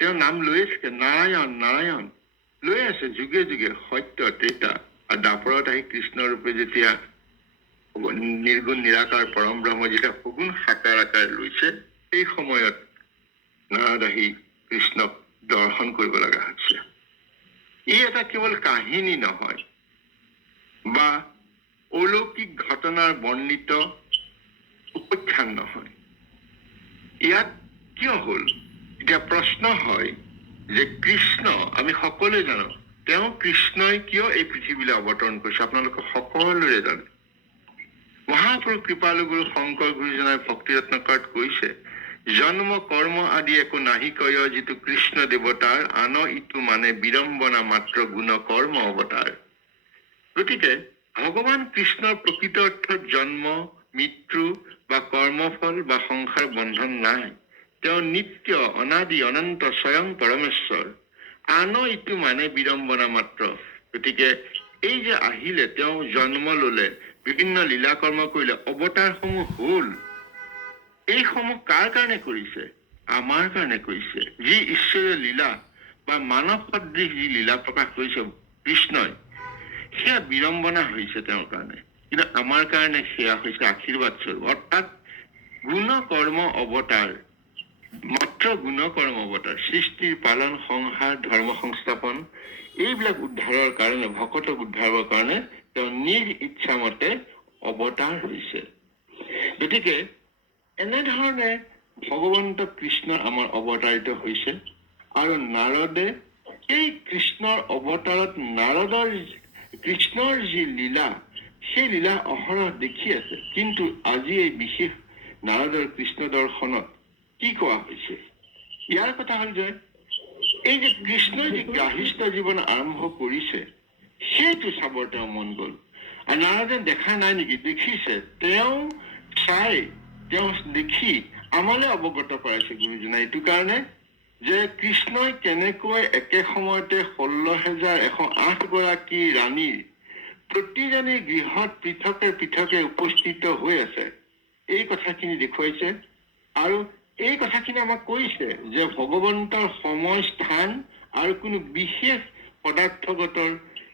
তেওঁ নাম লৈ আছে নাৰায়ণ নাৰায়ণ লৈ আছে যুগে যুগে সত্য ত্ৰেতা আৰু দাপৰত আহি কৃষ্ণ ৰূপে যেতিয়া নিৰ্গুণ নিৰাকাৰ পৰম ব্ৰহ্ম যেতিয়া সগুণ সাকাৰ আকাৰ লৈছে এই সময়ত নাৰদ আহি কৃষ্ণক দৰ্শন কৰিব লগা হৈছে ই এটা কেৱল কাহিনী নহয় বা অলৌকিক ঘটনাৰ বৰ্ণিত উপাখ্যান নহয় ইয়াত কিয় হ'ল এতিয়া প্ৰশ্ন হয় যে কৃষ্ণ আমি সকলোৱে জানো তেওঁ কৃষ্ণই কিয় এই পৃথিৱীলৈ অৱতৰণ কৰিছে আপোনালোকে সকলোৰে জানে মহাপুৰুষ কৃপালু গুৰু শংকৰ গুৰুজনাই ভক্তি ৰত্নাকৰত কৈছে, জন্ম কৰ্ম আদি একো নাহি কয়, যিটো কৃষ্ণ দেৱতাৰ আন ইটো মানে বিড়ম্বনা মাত্ৰ গুণ কৰ্ম অৱতাৰ। গতিকে ভগৱান কৃষ্ণৰ প্ৰকৃত অৰ্থত জন্ম, মৃত্যু বা কৰ্মফল বা সংসাৰ বন্ধন নাই। তেওঁ নিত্য, অনাদি, অনন্ত, স্বয়ং পৰমেশ্বৰ। আন ইটো মানে বিড়ম্বনা মাত্ৰ। গতিকে এই যে আহিলে, তেওঁ জন্ম ললে, বিভিন্ন লীলা কৰ্ম কৰিলে, অৱতাৰসমূহ হল, এইসমূহ কাৰ কাৰণে কৰিছে? আমাৰ কাৰণে কৰিছে। যি ঈশ্বৰীয় লীলা বা মানৱ সদৃশ যি লীলা প্ৰকাশ কৰিছে কৃষ্ণই, সেয়া বিড়ম্বনা হৈছে তেওঁৰ কাৰণে, কিন্তু আমাৰ কাৰণে সেয়া হৈছে আশীৰ্বাদ স্বৰূপ। অৰ্থাৎ গুণ কৰ্ম অৱতাৰ, মাত্ৰ গুণ কৰ্ম অৱতাৰ। সৃষ্টিৰ পালন, সংহাৰ, ধৰ্ম সংস্থাপন, এইবিলাক উদ্ধাৰৰ কাৰণে, ভকতক উদ্ধাৰৰ কাৰণে তেওঁ নিজ ইচ্ছামতে অৱতাৰ হৈছে। গতিকে এনেধৰণে ভগৱন্ত কৃষ্ণ আমাৰ অৱতাৰিত হৈছে। আৰু নাৰদে এই কৃষ্ণৰ অৱতাৰত কৃষ্ণৰ যি লীলা, সেই লীলা অহৰহ দেখি আছে। কিন্তু আজি এই বিশেষ নাৰদৰ কৃষ্ণ দৰ্শনত কি কোৱা হৈছে? ইয়াৰ কথা হল যে এই যে কৃষ্ণই যি গাৰ্হস্থ্য জীৱন আৰম্ভ কৰিছে, সেইটো চাবৰ তেওঁ মন গল। আৰু নাৰদে দেখা নাই নেকি? দেখিছে। তেওঁ চাই, তেওঁ দেখি আমালৈ অৱগত কৰাইছে গুৰুজনাই এইটো কাৰণে যে কৃষ্ণই কেনেকৈ একে সময়তে 16,108 গৰাকী ৰাণীৰ প্ৰতিজনী গৃহত পৃথকে পৃথকে উপস্থিত হৈ আছে, এই কথাখিনি দেখুৱাইছে। আৰু এই কথাখিনি আমাক কৈছে যে ভগৱন্তৰ সময়, স্থান আৰু কোনো বিশেষ পদাৰ্থগতৰ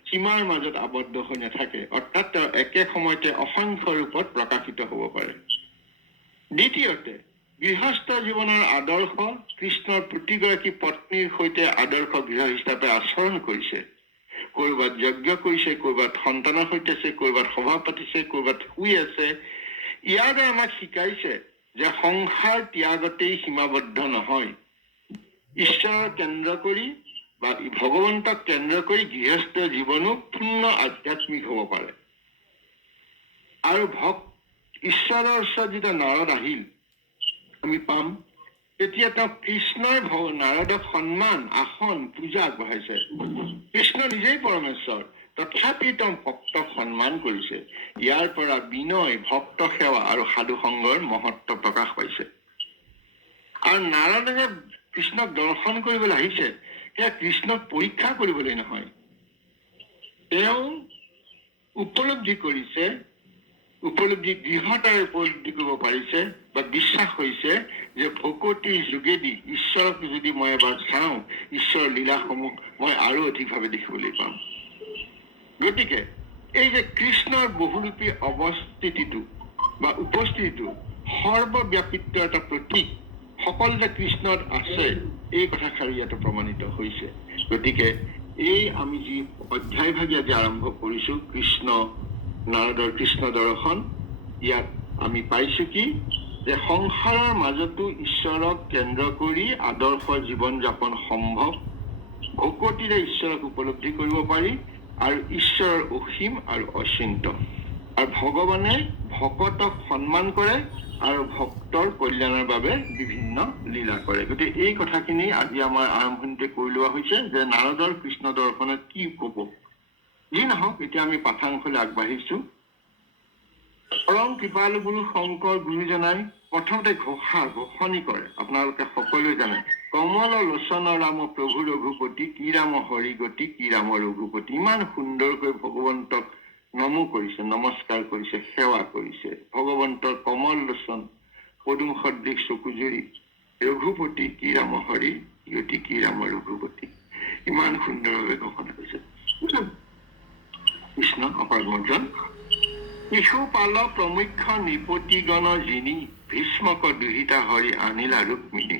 সীমাৰ মাজত আবদ্ধ হৈ নাথাকে। অৰ্থাৎ তেওঁ একে সময়তে অসংখ্য ৰূপত প্ৰকাশিত হব পাৰে। দ্বিতীয়তে, গৃহস্থ জীৱনৰ আদৰ্শ কৃষ্ণৰ প্ৰতিগৰাকী পত্নীৰ সৈতে আদৰ্শ গৃহ হিচাপে আচৰণ কৰিছে। কৰবাত যজ্ঞ কৰিছে, কৰবাত সন্তানৰ সৈতে আছে, কৰবাত সভা পাতিছে, কৰবাত শুই আছে। ইয়াৰ দ্বাৰা আমাক শিকাইছে যে সংসাৰ ত্যাগতেই সীমাবদ্ধ নহয়। ঈশ্বৰৰ কেন্দ্ৰ কৰি বা ভগৱন্তক কেন্দ্ৰ কৰি গৃহস্থ জীৱনো পূৰ্ণ আধ্যাত্মিক হব পাৰে। আৰু ঈশ্বৰৰ ওচৰত যেতিয়া নাৰদ আহিল, আমি পাম তেতিয়া তেওঁ কৃষ্ণই নাৰদক সন্মান, আসন, পূজা আগবঢ়াইছে। কৃষ্ণ নিজেই পৰমেশ্বৰ, তথাপি তেওঁ ভক্তক সন্মান কৰিছে। ইয়াৰ পৰা বিনয়, ভক্ত সেৱা আৰু সাধু সংগৰ মহত্ব প্ৰকাশ পাইছে। আৰু নাৰদে যে কৃষ্ণক দৰ্শন কৰিবলৈ আহিছে, সেয়া কৃষ্ণক পৰীক্ষা কৰিবলৈ নহয়। তেওঁ উপলব্ধি কৰিছে, দৃঢ়তাৰে উপলব্ধি কৰিব পাৰিছে বা বিশ্বাস হৈছে যে ভকতিৰ যোগেদি ঈশ্বৰক যদি মই এবাৰ চাওঁ, ঈশ্বৰৰ লীলাসমূহ মই আৰু অধিকভাৱে দেখিবলৈ পাম। গতিকে এই যে কৃষ্ণৰ বহুৰূপী অৱস্থিতিটো বা উপস্থিতিটো সৰ্বব্যাপিত্বৰ এটা প্ৰতীক, সকলোতে কৃষ্ণত আছে, এই কথাষাৰি ইয়াতে প্ৰমাণিত হৈছে। গতিকে এই আমি যি অধ্যায়ভাগি আজি আৰম্ভ কৰিছো, নাৰদৰ কৃষ্ণ দৰ্শন, ইয়াত আমি পাইছো কি যে সংসাৰৰ মাজতো ঈশ্বৰক কেন্দ্ৰ কৰি আদৰ্শ জীৱন যাপন সম্ভৱ। ভকতিৰে ঈশ্বৰক উপলব্ধি কৰিব পাৰি আৰু ঈশ্বৰৰ অসীম আৰু অচিন্ত। আৰু ভগৱানে ভকতক সন্মান কৰে আৰু ভক্তৰ কল্যাণৰ বাবে বিভিন্ন লীলা কৰে। গতিকে এই কথাখিনি আজি আমাৰ আৰম্ভণিতে কৈ লোৱা হৈছে যে নাৰদৰ কৃষ্ণ দৰ্শনত কি কব। যি নহওক, এতিয়া আমি পাঠাংশলৈ আগবাঢ়িছো। পৰম কৃপালু গুৰু শংকৰ গুৰুজনাই প্ৰথমতে ঘোষণি কৰে, আপোনালোকে সকলোৱে জানে, কমল লোচন ৰাম প্ৰভু ৰঘুপতি, কি ৰাম হৰি গতি, কি ৰাম ৰঘুপতি। ইমান সুন্দৰকৈ ভগৱন্তক নমো কৰিছে, নমস্কাৰ কৰিছে, সেৱা কৰিছে। ভগৱন্তৰ কমল লোচন, পদুম সদৃশ চকুজুৰি, ৰঘুপতি, কি ৰাম হৰি গতি, কি ৰাম ৰঘুপতি। ইমান সুন্দৰভাৱে ঘোষণা কৰিছে। কৃষ্ণ অপাৰগমন। শিশুপাল প্ৰমুখ্য নৃপতিগণ যিনি, ভীষ্মক দুহিতা হৰি আনিলা ৰুক্মিণী।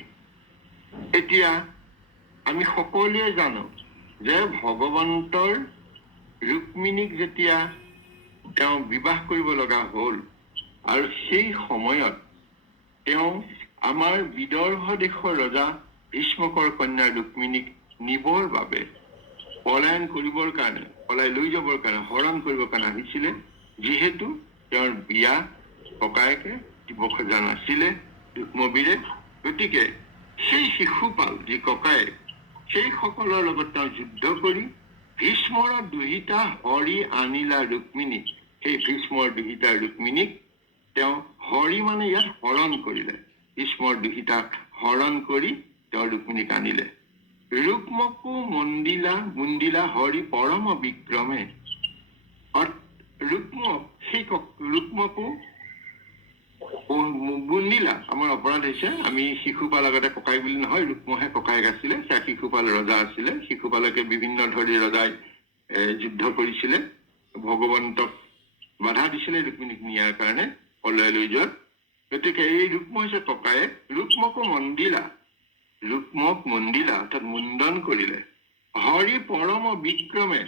এতিয়া আমি সকলোৱে জানো যে ভগৱন্তৰ ৰুক্মিণীক যেতিয়া তেওঁ বিবাহ কৰিব লগা হল, আৰু সেই সময়ত তেওঁ আমাৰ বিদৰ্ভ দেশৰ ৰজা ভীষ্মকৰ কন্যা ৰুক্মিণীক নিবৰ বাবে, পলায়ন কৰিবৰ কাৰণে, পলাই লৈ যাবৰ কাৰণে, হৰণ কৰিবৰ কাৰণে আহিছিলে। যিহেতু তেওঁৰ বিয়া ককায়েকে দিব খোজা নাছিলে ৰুক্মবীৰে। গতিকে সেই শিশুপাল যি ককায়েক, সেই সকলৰ লগত তেওঁ যুদ্ধ কৰি ভীষ্মৰ দুহিতা হৰি আনিলা ৰুক্মিণী, সেই ভীষ্মৰ দুহিতা ৰুক্মিণীক তেওঁ হৰি মানে ইয়াত হৰণ কৰিলে, ভীষ্মৰ দুহিতাক হৰণ কৰি তেওঁ ৰুক্মিণীক আনিলে। ৰুক্মকো মুন্দিলা হৰি পৰম বিক্ৰমে, ৰুক্মকো মুন্দিলা, আমাৰ অপৰাধ হৈছে আমি শিশুপাল আগতে ককাই বুলি নহয়, ৰুক্মহে ককায়েক আছিলে, সেয়া শিশুপাল ৰজা আছিলে। শিশুপালকে বিভিন্ন ধৰি ৰজাই যুদ্ধ কৰিছিলে, ভগৱন্তক বাধা দিছিলে ৰুক্মিণীক নিয়াৰ কাৰণে পলুৱাই লৈ যোৱাত। গতিকে এই ৰুক্ম হৈছে ককায়েক। ৰুক্মক মন্দিলা অৰ্থাৎ মুণ্ডন কৰিলে। হৰি পৰম বিক্ৰমে,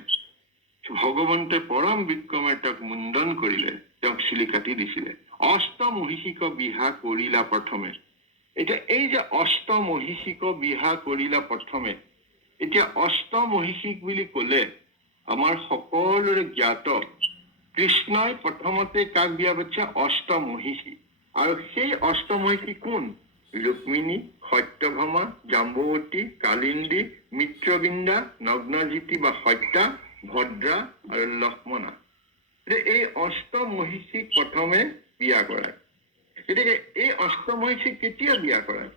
ভগৱন্তে পৰম বিক্ৰমে তেওঁক মুণ্ডন কৰিলে, তেওঁক চুলি কাটি দিছিলে। অষ্টমহিষিক বিহা কৰিলা প্ৰথমে। এতিয়া এই যে অষ্টমহিষিক বিহা কৰিলা প্ৰথমে, এতিয়া অষ্টমহিষিক বুলি কলে আমাৰ সকলোৰে জ্ঞাত কৃষ্ণই প্ৰথমতে কাক বিয়া পাতিছে? অষ্টমহিষী। আৰু সেই অষ্টমহিষী কোন? ৰুক্মিণী, সত্যভামা, জাম্বৱতী, কালিন্দী, মিত্ৰবিন্দা, নগ্নজিতি বা সত্যা, ভদ্ৰা আৰু লক্ষ্মণা। এই অষ্টমহিষীক প্ৰথমে বিয়া কৰায়। গতিকে এই অষ্টমহিষীক কেতিয়া বিয়া কৰায়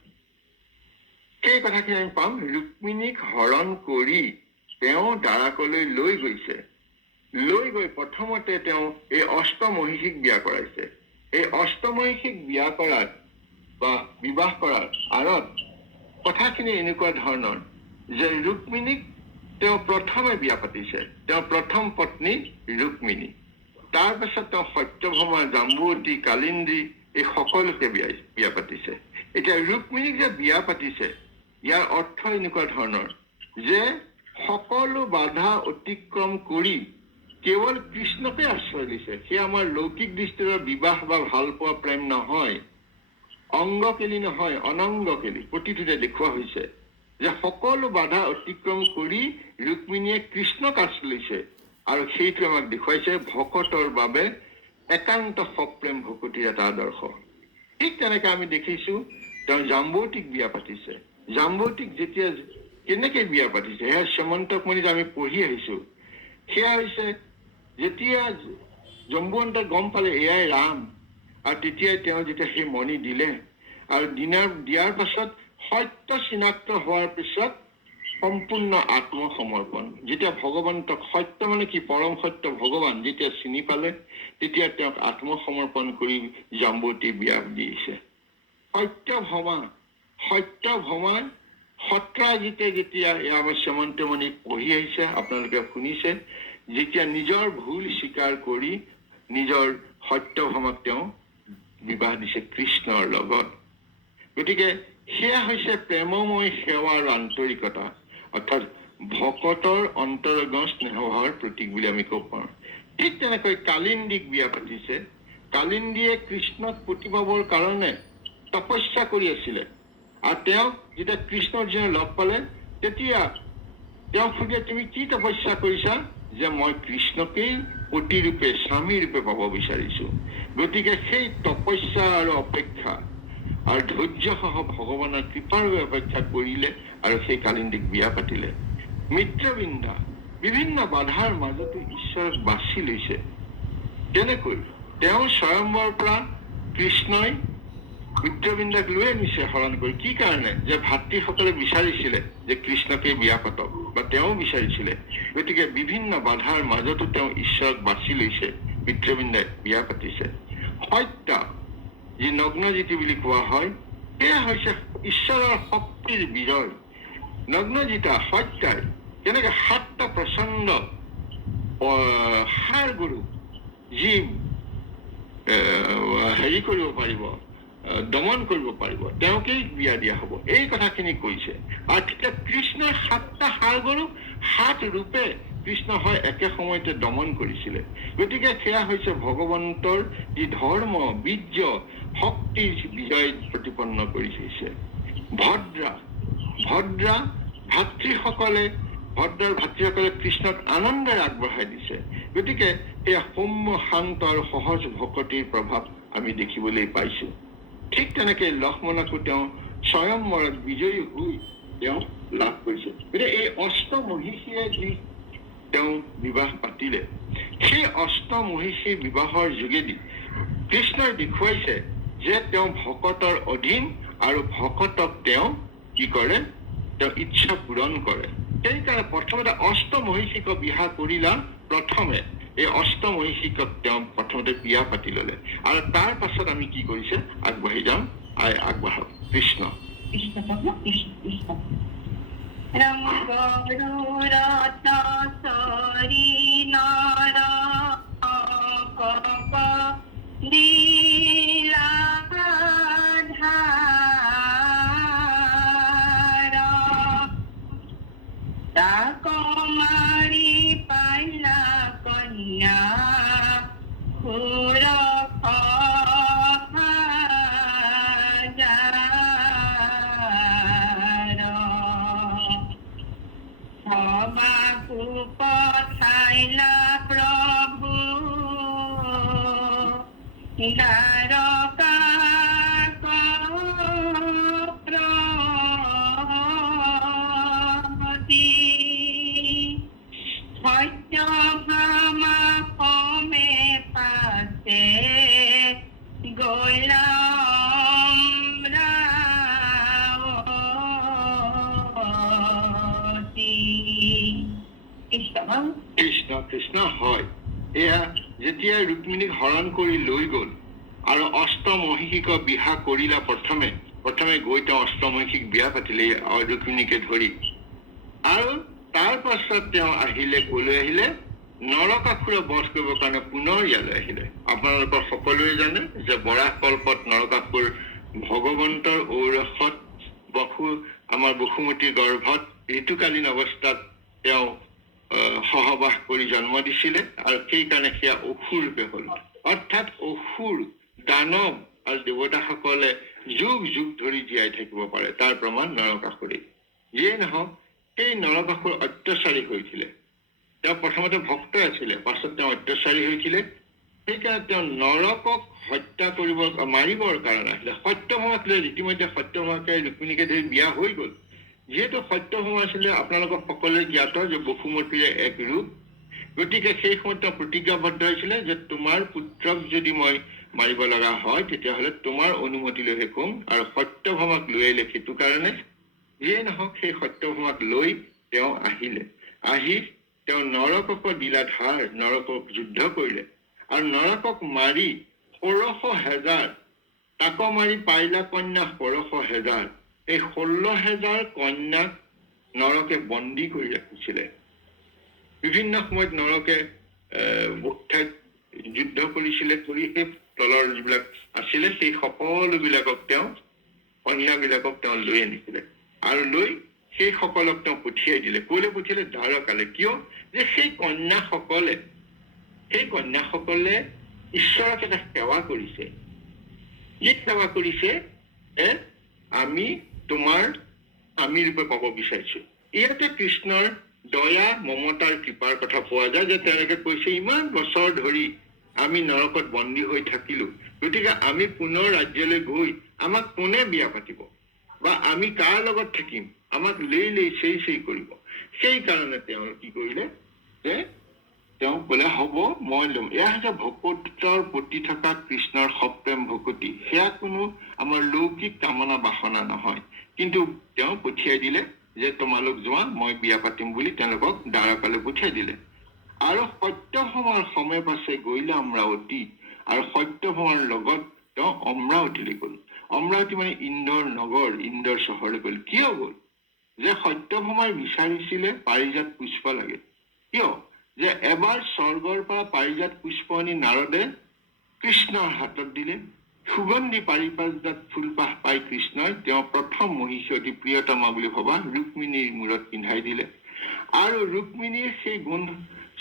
সেই কথাখিনি আমি পাম। ৰুক্মিণীক হৰণ কৰি তেওঁ দ্বাৰকলৈ লৈ গৈছে, লৈ গৈ প্ৰথমতে তেওঁ এই অষ্টমহিষীক বিয়া কৰাইছে। এই অষ্টমহিষীক বিয়া কৰাত বা বিবাহ কৰাৰ আঁৰত কথাখিনি এনেকুৱা ধৰণৰ যে ৰুক্মিণীক তেওঁ প্ৰথমে বিয়া পাতিছে, তেওঁৰ প্ৰথম পত্নী ৰুক্মিণী। তাৰপিছত তেওঁ সত্যভামা, জাম্বৱতী, কালিন্দী এই সকলোকে বিয়া পাতিছে। এতিয়া ৰুক্মিণীক যে বিয়া পাতিছে ইয়াৰ অৰ্থ এনেকুৱা ধৰণৰ যে সকলো বাধা অতিক্ৰম কৰি কেৱল কৃষ্ণকে আশ্ৰয় দিছে। সেয়া আমাৰ লৌকিক দৃষ্টিৰে বিবাহ বা ভাল পোৱা প্ৰেম নহয়, অংগ কেলি নহয়, অনংগ কেলি। প্ৰতিটোতে দেখুওৱা হৈছে যে সকলো বাধা অতিক্ৰম কৰি ৰুক্মিণীয়ে কৃষ্ণক আশ্ৰয় লৈছে। আৰু সেইটো আমাক দেখুৱাইছে ভকতৰ বাবে একান্ত সপ্ৰেম ভকতিৰ এটা আদৰ্শ। ঠিক তেনেকে আমি দেখিছো তেওঁ জাম্বৱতীক বিয়া পাতিছে। জাম্বৱতীক যেতিয়া কেনেকে বিয়া পাতিছে সেয়া শ্ৰীমন্তকমণিত আমি পঢ়ি আহিছো। সেয়া হৈছে যেতিয়া জম্বুৱন্তই গম পালে এয়াই ৰাম, আৰু তেতিয়াই তেওঁ যেতিয়া সেই মণি দিলে, আৰু দিয়াৰ পাছত সত্য চিনাক্ত হোৱাৰ পিছত সম্পূৰ্ণ আত্মসমৰ্পণ। যেতিয়া ভগৱন্তক, সত্য মানে কি? পৰম সত্য ভগৱান যেতিয়া চিনি পালে তেতিয়া তেওঁক আত্মসমৰ্পণ কৰি জাম্বৱতী বিয়া দিছে। সত্যভামা সত্ৰাজিতে যেতিয়া আমাৰ শ্যামন্তমণি পঢ়ি আহিছে, আপোনালোকে শুনিছে, যেতিয়া নিজৰ ভুল স্বীকাৰ কৰি নিজৰ সত্যভামাক তেওঁ বিবাহ দিছে কৃষ্ণৰ লগত। গতিকে সেয়া হৈছে প্ৰেমময় সেৱা আৰু আন্তৰিকতা, অৰ্থাৎ ভকতৰ অন্তৰঙ্গ স্নেহভাৱৰ প্ৰতীক বুলি আমি ক'ব পাৰোঁ। ঠিক তেনেকৈ কালিন্দীক বিয়া পাতিছে। কালিন্দীয়ে কৃষ্ণক পুতি পাবৰ কাৰণে তপস্যা কৰি আছিলে, আৰু তেওঁক যেতিয়া কৃষ্ণৰ যিজনে লগ পালে তেতিয়া তেওঁ সুধে, তুমি কি তপস্যা কৰিছা? যে মই কৃষ্ণকেই পতিৰূপে, স্বামীৰূপে পাব বিচাৰিছো। গতিকে সেই তপস্যা আৰু অপেক্ষা আৰু ধৈৰ্য সহ ভগৱানৰ কৃপাৰ অপেক্ষা কৰিলে আৰু সেই কালিন্দীক বিয়া পাতিলে। মিত্ৰবিন্দা বিভিন্ন বাধাৰ মাজতো ঈশ্বৰক বাছি লৈছে। তেনেকৈ তেওঁ স্বয়ম্বৰ পৰা কৃষ্ণই মিত্ৰবিন্দাক লৈ আনিছে হৰণ কৰি। কি কাৰণে? যে ভাতৃসকলে বিচাৰিছিলে যে কৃষ্ণকে বিয়া পাতক, বা তেওঁ বিচাৰিছিলে। গতিকে বিভিন্ন বাধাৰ মাজতো তেওঁ ঈশ্বৰক বাছি লৈছে, মিত্ৰবিন্দাই বিয়া পাতিছে। সত্য যি নগ্নজিতি বুলি কোৱা হয়, সেয়া হৈছে ঈশ্বৰৰ শক্তিৰ বিজয়। নগ্নজিতা সত্যাই যেনেকে 7টা প্ৰচণ্ড সাৰ গৰু যি হেৰি কৰিব পাৰিব, দমন কৰিব পাৰিব, তেওঁকেই বিয়া দিয়া হব, এই কথাখিনি কৈছে। আৰু তেতিয়া কৃষ্ণৰ 7টা সাৰ গৰু 7 ৰূপে কৃষ্ণ হয় একে সময়তে দমন কৰিছিলে। গতিকে সেয়া হৈছে ভগৱন্তৰ যি ধৰ্ম, বীৰ্য, শক্তিৰ বিজয় প্ৰতিপন্ন কৰিছে। ভদ্ৰাৰ ভাতৃসকলে কৃষ্ণক আনন্দেৰে আগবঢ়াই দিছে। গতিকে এই সৌম্য শান্ত আৰু সহজ ভকতিৰ প্ৰভাৱ আমি দেখিবলৈ পাইছো। ঠিক তেনেকে লক্ষ্মণকো তেওঁ স্বয়ংবৰত বিজয়ী হৈ তেওঁ লাভ কৰিছে। গতিকে এই অষ্টমহিষীয়ে যি তেওঁ বিবাহ পাতিলে, সেই অষ্টমহিষী বিবাহৰ যোগেদি কৃষ্ণই দেখুৱাইছে যে তেওঁ ভকতৰ অধীন আৰু ভকতক তেওঁ কি কৰে, তেওঁ ইচ্ছা পূৰণ কৰে। সেইকাৰণে প্ৰথমতে অষ্টমহিষীক বিয়া কৰিলা, প্ৰথমে এই অষ্টমহিষীকক তেওঁ প্ৰথমতে বিয়া পাতি ললে, আৰু তাৰ পাছত আমি কি কৰিছে আগবাঢ়ি যাম। আগবাঢ়ক কৃষ্ণ। কৃষ্ণ প্ৰভু, কৃষ্ণ কৃষ্ণ। ৰং গৌৰৰত্ন সৰি নাৰা কপ লীলাধাৰা তাকমাৰি পাইলা কন্যা সুৰ পঠাইলা প্ৰভু দ্বাৰকা সত্যভামা কমে পাছে গৈলা কৃষ্ণ কৃষ্ণ। হয়, এয়া যেতিয়া ৰুক্মিণীক হৰণ কৰি লৈ গল আৰু অষ্টমহিষীক বিয়া কৰিলা, প্ৰথমে গৈ তেওঁ অষ্টমহিষীক বিয়া পাতিলে ৰুক্মিণীকে ধৰি, আৰু তাৰ পাছত তেওঁ আহিলে, কলৈ আহিলে, নৰকাসুৰ বধ কৰিবৰ কাৰণে পুনৰ ইয়ালৈ আহিলে। আপোনালোকৰ সকলোৱে জানে যে বৰাহ কল্পত নৰকাসুৰ ভগৱন্তৰ ঔৰসত আমাৰ বসুমতীৰ গৰ্ভত ঋতুকালীন অৱস্থাত তেওঁ সহবাস কৰি জন্ম দিছিলে, আৰু সেইকাৰণে সেয়া অসুৰ ৰূপে হল। অৰ্থাৎ অসুৰ, দানৱ আৰু দেৱতাসকলে যুগ যুগ ধৰি জীয়াই থাকিব পাৰে, তাৰ প্ৰমাণ নৰকাসুৰেই। যিয়ে নহওক, সেই নৰকাসুৰ অত্যাচাৰী হৈছিলে। তেওঁ প্ৰথমতে ভক্ত আছিলে, পাছত তেওঁ অত্যাচাৰী হৈছিলে। সেইকাৰণে তেওঁ নৰকক হত্যা মাৰিবৰ কাৰণে আহিলে। সত্যভামাক লৈ ইতিমধ্যে সত্যভামাকে ৰুক্মিণীকে ধৰি বিয়া হৈ গল। যিহেতু সত্যভামা আছিলে আপোনালোকক সকলোৱে জ্ঞাত যে বসুমতীৰ এক ৰূপ, গতিকে সেই সময়ত তেওঁ প্ৰতিজ্ঞাবদ্ধ হৈছিলে যে তোমাৰ পুত্ৰক যদি মই মাৰিব লগা হয় তেতিয়াহ'লে তোমাৰ অনুমতি লৈহে কম, আৰু সত্যভামাক লৈ আহিলে সেইটো কাৰণে। যিয়ে নহওক, সেই সত্যভামাক লৈ তেওঁ আহিলে। আহি তেওঁ নৰকক দিলা ধাৰ, নৰকক যুদ্ধ কৰিলে, আৰু নৰকক মাৰি 16,000, তাক মাৰি পাইলা কন্যা 16,000, এই 16,000 কন্যাক নৰকে বন্দী কৰি ৰাখিছিলে। বিভিন্ন সময়ত নৰকে বহুত ঠাইত যুদ্ধ কৰিছিলে, কৰি সেই তলৰ যিবিলাক আছিলে সেই সকলোবিলাকক তেওঁ কন্যাবিলাকক তেওঁ লৈ আনিছিলে, আৰু লৈ সেই সকলক তেওঁ পঠিয়াই দিলে। কলৈ পঠিয়ালে? দ্বাৰকালে। কিয়? যে সেই কন্যাসকলে ঈশ্বৰক এটা সেৱা কৰিছে। কি সেৱা কৰিছে? আমি তোমাৰ স্বামী ৰূপে পাব বিচাৰিছো। ইয়াতে কৃষ্ণৰ দয়া মমতাৰ কৃপাৰ কথা পোৱা যায়, যে তেওঁলোকে কৈছে ইমান বছৰ ধৰি আমি নৰকত বন্দী হৈ থাকিলো, গতিকে আমি পুনৰ ৰাজ্যলৈ গৈ আমাক কোনে বিয়া পাতিব, বা আমি কাৰ লগত থাকিম, আমাক লৈ চেই কৰিব। সেইকাৰণে তেওঁ কি কৰিলে, যে তেওঁ কলে হ'ব মই লম। এয়া হৈছে ভকতৰ প্ৰতি থকা কৃষ্ণৰ সপ্ৰেম ভকতি। সেয়া কোনো আমাৰ লৌকিক কামনা বাসনা নহয়, কিন্তু তেওঁ পঠিয়াই দিলে যে তোমালোক যোৱা, মই বিয়া পাতিম বুলি তেওঁলোকক দ্বাৰকালৈ পঠিয়াই দিলে। আৰু সত্যভামাৰ সময় পাছে গৈলে অমৰাৱতী, আৰু সত্যভামাৰ লগত তেওঁ অমৰাৱতীলৈ গল। অমৰাৱতী মানে ইন্দ্ৰৰ নগৰ, ইন্দ্ৰৰ চহৰলৈ গল। কিয় গল? যে সত্যভামাই বিচাৰিছিলে পাৰিজাত পুষ্প লাগে। কিয়? যে এবাৰ স্বৰ্গৰ পৰা পাৰিজাত পুষ্প আনি নাৰদে কৃষ্ণৰ হাতত দিলে। সুগন্ধি পাৰিজাত ফুলপাহ পাই কৃষ্ণই তেওঁ প্ৰথম মহিষী অতি প্ৰিয়তমা বুলি ভবা ৰুক্মিণীৰ মূৰত পিন্ধাই দিলে, আৰু ৰুক্মিণীৰ সেই গোন্ধ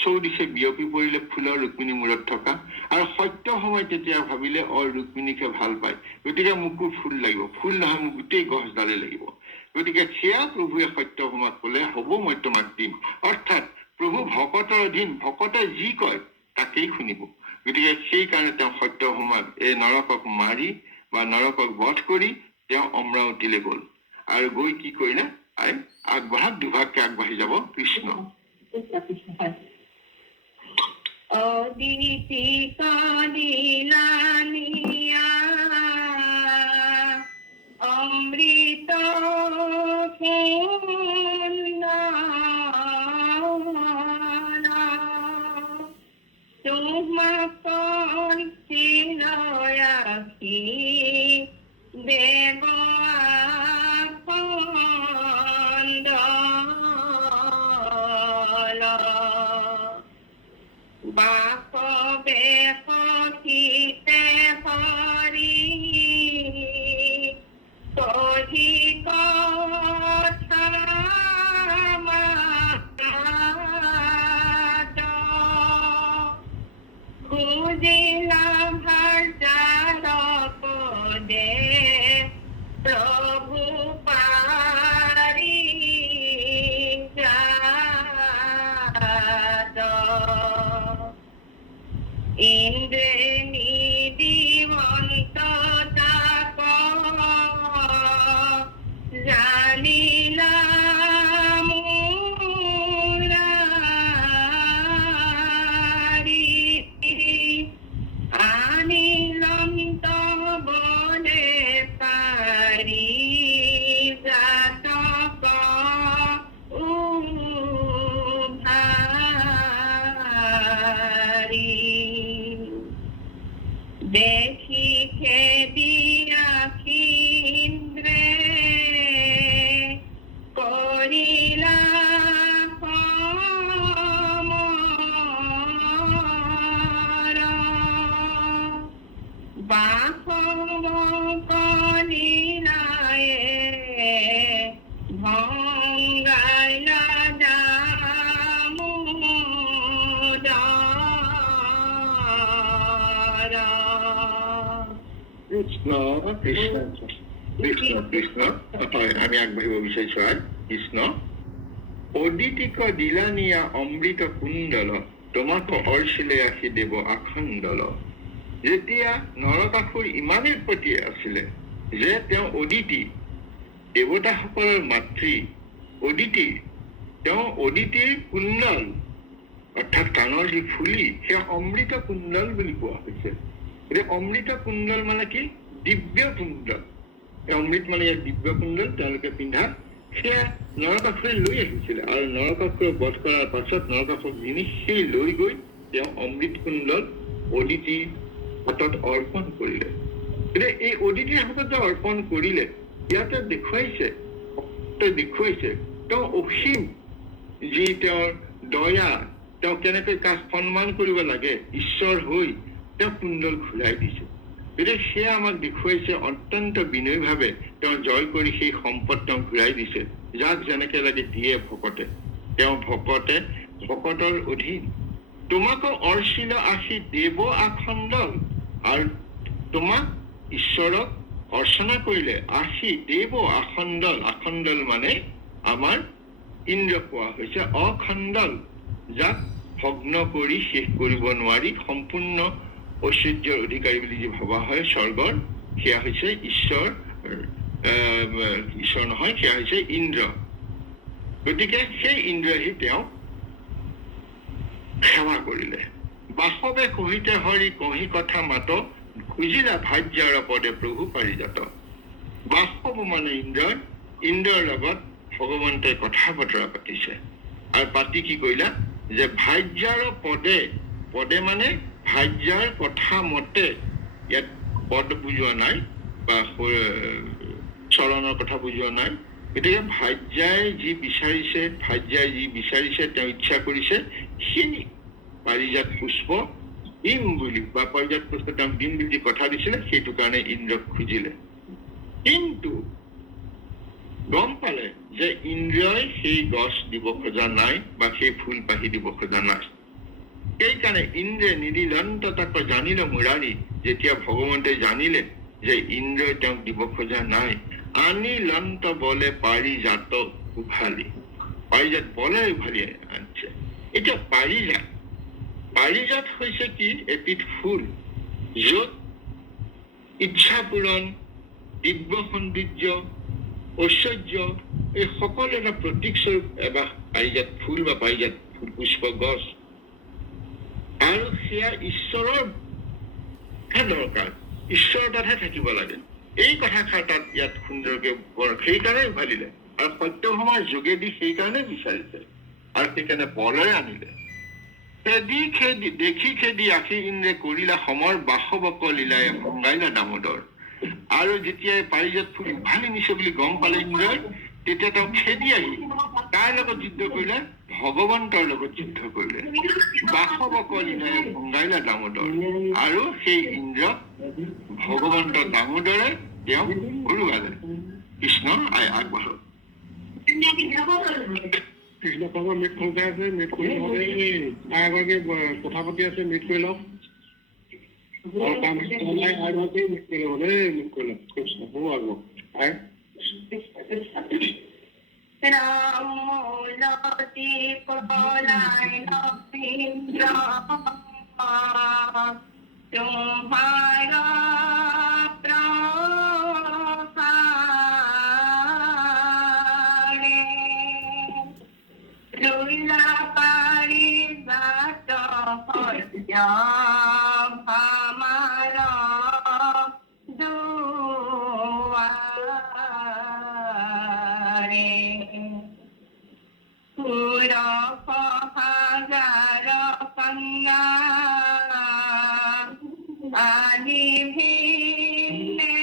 চৌদিশে বিয়পি পৰিলে ফুলৰ ৰুক্মিণী মূৰত থকা। আৰু সত্যভামাই তেতিয়া ভাবিলে ৰুক্মিণীকে ভাল পায়, গতিকে মোকো ফুল লাগিব, ফুল নহয় মোক গোটেই গছডালে লাগিব। গতিকে সেয়া প্ৰভুৱে সত্যভামাক কলে হ'ব মই তোমাক দিম। অৰ্থাৎ প্ৰভু ভকতৰ অধীন, ভকতে যি কয় তাকেই শুনিব। গতিকে সেইকাৰণে তেওঁ সত্য সময়ত এই নৰকক মাৰি বা নৰকক বধ কৰি তেওঁ অমৰাৱতীলৈ গ'ল আৰু গৈ কি কৰিলে, আগবঢ়াত দুভাগকে আগবাঢ়ি যাব কৃষ্ণ। অদিতি কদিলানিয়া অমৃত তোমাকন চিলয়াখি দেৱ বাসবে সখিতে হৰি কহি কথা খুজিলা ভাৰ্যাৰ পদে প্ৰভু পাৰি ইন্দ্ৰে নিদিমন্ত তাপ জানিলা মুৰাৰী আনিলন্ত বলে পাৰি জাতক উভাৰী দেখি খেদিয়া ইন্দ্ৰে কৰিলা বাসৱ কলিলায়ে ভংগাইলা কৃষ্ণ কৃষ্ণ কৃষ্ণ কৃষ্ণ। হয়, আমি আগবাঢ়িব বিচাৰিছো আৰু কৃষ্ণ। অদিতিক দিলানিয়া অমৃত কুণ্ডল তোমাক অৰ্চিলে আহি দেৱ আখণ্ডল। যেতিয়া নৰকাসুৰ ইমানেই প্ৰতি আছিলে যে তেওঁ অদিতি, দেৱতাসকলৰ মাতৃ অদিতি, তেওঁ অদিতিৰ কুণ্ডল অৰ্থাৎ কাণৰ যি ফুলি সেয়া অমৃত কুণ্ডল বুলি কোৱা হৈছে। এতিয়া অমৃত কুণ্ডল মানে কি? দিব্য কুণ্ডল। অমৃত মানে ইয়াত দিব্য কুণ্ডল তেওঁলোকে পিন্ধা, সেয়া নৰকাসুৰে লৈ আহিছিলে আৰু নৰকাসুৰক বধ কৰাৰ পাছত নৰকাসুৰক জিনি সেই লৈ গৈ তেওঁ অমৃত কুণ্ডল অদিতিৰ হাতত অৰ্পণ কৰিলে। এতিয়া এই অদিতিৰ হাতত যে অৰ্পণ কৰিলে, ইয়াতে দেখুৱাইছে তেওঁ অসীম যি তেওঁৰ দয়া, তেওঁ কেনেকৈ কাক সন্মান কৰিব লাগে, ঈশ্বৰ হৈ তেওঁ কুণ্ডল ঘূৰাই দিছে। গতিকে সেয়া আমাক দেখুৱাইছে অত্যন্ত বিনয়ীভাৱে তেওঁ জয় কৰি সেই সম্পদ তেওঁ ঘূৰাই দিছে। যাক যেনেকে লাগে দিয়ে ভকতে, তেওঁ ভকতে ভকতৰ অধীন। তোমাকো অৰ্চিল আশী দেৱ আখণ্ডল, আৰু তোমাক ঈশ্বৰক অৰ্চনা কৰিলে আশী দেৱ আখণ্ডল। আখণ্ডল মানে আমাৰ ইন্দ্ৰ কোৱা হৈছে, অখণ্ডল যাক ভগ্ন কৰি শেষ কৰিব নোৱাৰি সম্পূৰ্ণ ঐশ্বৰ্যৰ অধিকাৰী বুলি যি ভবা হয় স্বৰ্গৰ, সেয়া হৈছে ঈশ্বৰ নহয়, সেয়া হৈছে ইন্দ্ৰ। গতিকে সেই ইন্দ্ৰই তেওঁক সেৱা কৰিলে। বাসৱে কহিতে হৰি কহি কথা মাত খুজিলা ভাৰ্যাৰ পদে প্ৰভু পাৰিজাত। বাসৱ মানে ইন্দ্ৰৰ লগত ভগৱন্তই কথা বতৰা পাতিছে আৰু পাতি কি কৰিলা যে ভাৰ্যাৰ পদে মানে ভাৰ্যাৰ কথা মতে, ইয়াত পদ বুজোৱা নাই বা চৰণৰ কথা বুজোৱা নাই। গতিকে ভাৰ্যাই যি বিচাৰিছে তেওঁ ইচ্ছা কৰিছে সেই পাৰিজাত পুষ্প দিম বুলি, বা পাৰিজাত পুষ্প তেওঁক দিম বুলি কথা দিছিলে, সেইটো কাৰণে ইন্দ্ৰক খুজিলে। কিন্তু গম পালে যে ইন্দ্ৰই সেই গছ দিব খোজা নাই বা সেই ফুল পাহি দিব খোজা নাই। সেইকাৰণে ইন্দ্ৰে নিদিলন্ত তাক জানিল মুৰাৰী, যেতিয়া ভগৱন্তই জানিলে যে ইন্দ্ৰই তেওঁক দিব খোজা নাই, আনি লন্ত বলে পাৰিজাত উভালি, পাৰিজাত বলে উভালি আনিছে। এতিয়া পাৰিজাত হৈছে কি এবিধ ফুল য'ত ইচ্ছা পূৰণ, দিব্য সৌন্দৰ্য, ঐশ্বৰ্য এই সকলো এটা প্ৰতীক স্বৰূপ এবাৰ পাৰিজাত ফুল বা পাৰিজাত ফুল পুষ্প গছ। আৰু সেয়া ঈশ্বৰৰ দৰকাৰ, ঈশ্বৰৰ তাতহে থাকিব লাগে। এই কথাষাৰ তাত ইয়াত সুন্দৰকে সেইকাৰণে উভালিলে আৰু সত্যভামাৰ যোগেদি সেইকাৰণে বিচাৰিছে আৰু সেইকাৰণে পলৰে আনিলে। দেখি খেদি আশী ইন্দ্ৰে কৰিলা সমৰ বাসৱক লীলাই ভংগাইলা দামোদৰ। আৰু যেতিয়া পাৰিজাত ফুল উভালি নিছে বুলি গম পালে ইন্দ্ৰই, তেতিয়া তেওঁ খেদি আহি কাৰ লগত যুদ্ধ কৰিলে? ভগৱন্তৰ লগত যুদ্ধ কৰিলে। বাসৱক লীলাই ভংগাইলা দামোদৰ। আৰু সেই ইন্দ্ৰক ভগৱন্ত দামোদৰে তেওঁ হৰুৱালে। কৃষ্ণ আগবাঢ়ক। কৃষ্ণ প্ৰভু মিট খোলতে আছে, মিট কৰি এগৰাকী কথা পাতি আছে, মিট কৰি লওক। মিট কৰি লওক দেই, মিট কৰি লওক। কৃষ্ণ প্ৰভু আগবাঢ়ক। রামলতি পলায় নবীন্দ্র তোমারা প্রসারে রুইলা পারি গাত হত্যা আমার দুয়ারে পুরপহাগার কন্যা আনি ভিনে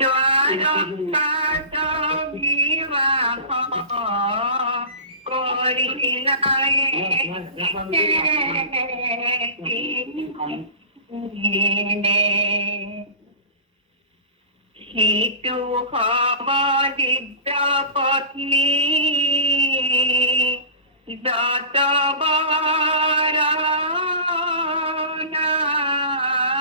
দ্বারকাত বিবাহ করিলায় হিতু হব দিব্য পত্নী যত বর নারী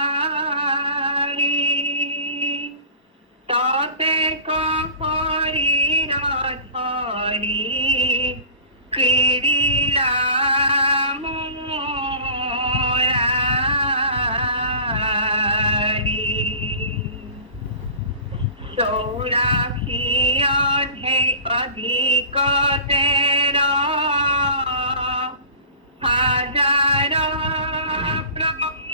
ততে কপরির ধরি ক্রীড়িলা অধিক তের হাজার প্রমাণ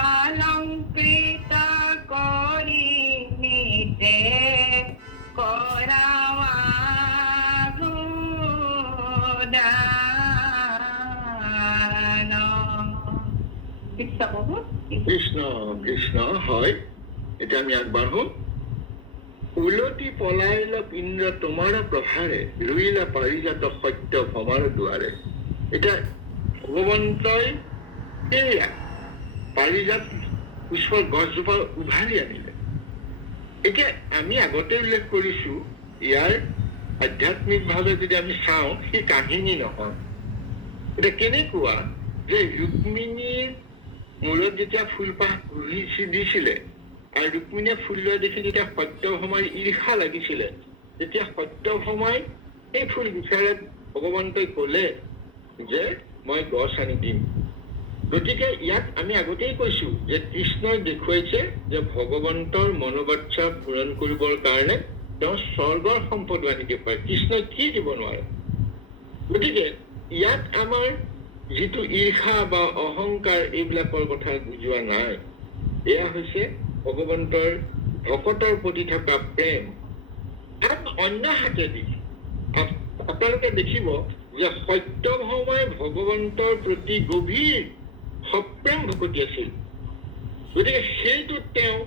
অলঙ্কৃত করি নিতে করাওয়া কৃষ্ণ কৃষ্ণ হয়। এতিয়া আমি আগবাঢ়ো। উলটি পলাইল ইন্দ্ৰ তোমাৰ প্ৰভাৰে ৰুইলা পাৰিজাত সত্য ভমাৰ দুৱাৰে। এতিয়া ভগৱন্তই এয়া পাৰিজাত পুষ্পৰ গছজোপা উভালি আনিলে। এতিয়া আমি আগতে উল্লেখ কৰিছো, ইয়াৰ আধ্যাত্মিকভাৱে যদি আমি চাওঁ সেই কাহিনী নহয়। এতিয়া কেনেকুৱা যে ৰুক্মিণীৰ মূৰত যেতিয়া ফুলপাহ ঘূৰি দিছিলে আৰু ৰুক্মিণীয়ে ফুল লোৱা দেখি যেতিয়া সত্যভামাৰ ঈৰ্ষা লাগিছিলে, তেতিয়া সত্যভামাই এই ফুল বিচাৰত ভগৱন্তই কলে যে মই গছ আনি দিম। গতিকে ইয়াত আমি আগতেই কৈছো যে কৃষ্ণই দেখুৱাইছে যে ভগৱন্তৰ মনোবাঞ্ছা পূৰণ কৰিবৰ কাৰণে তেওঁ স্বৰ্গৰ সম্পদ আনি দেখুৱায়। কৃষ্ণই কি দিব নোৱাৰে। গতিকে ইয়াত আমাৰ যিটো ঈৰ্ষা বা অহংকাৰ এইবিলাকৰ কথা বুজোৱা নাই। এয়া হৈছে ভগৱন্তৰ ভকতৰ প্ৰতি থকা প্ৰেম। আৰু অন্য হাতেদি আপোনালোকে দেখিব যে সত্যভামাই ভগৱন্তৰ প্ৰতি গভীৰ সপ্ৰেম ভকতি আছিল। গতিকে সেইটোত তেওঁ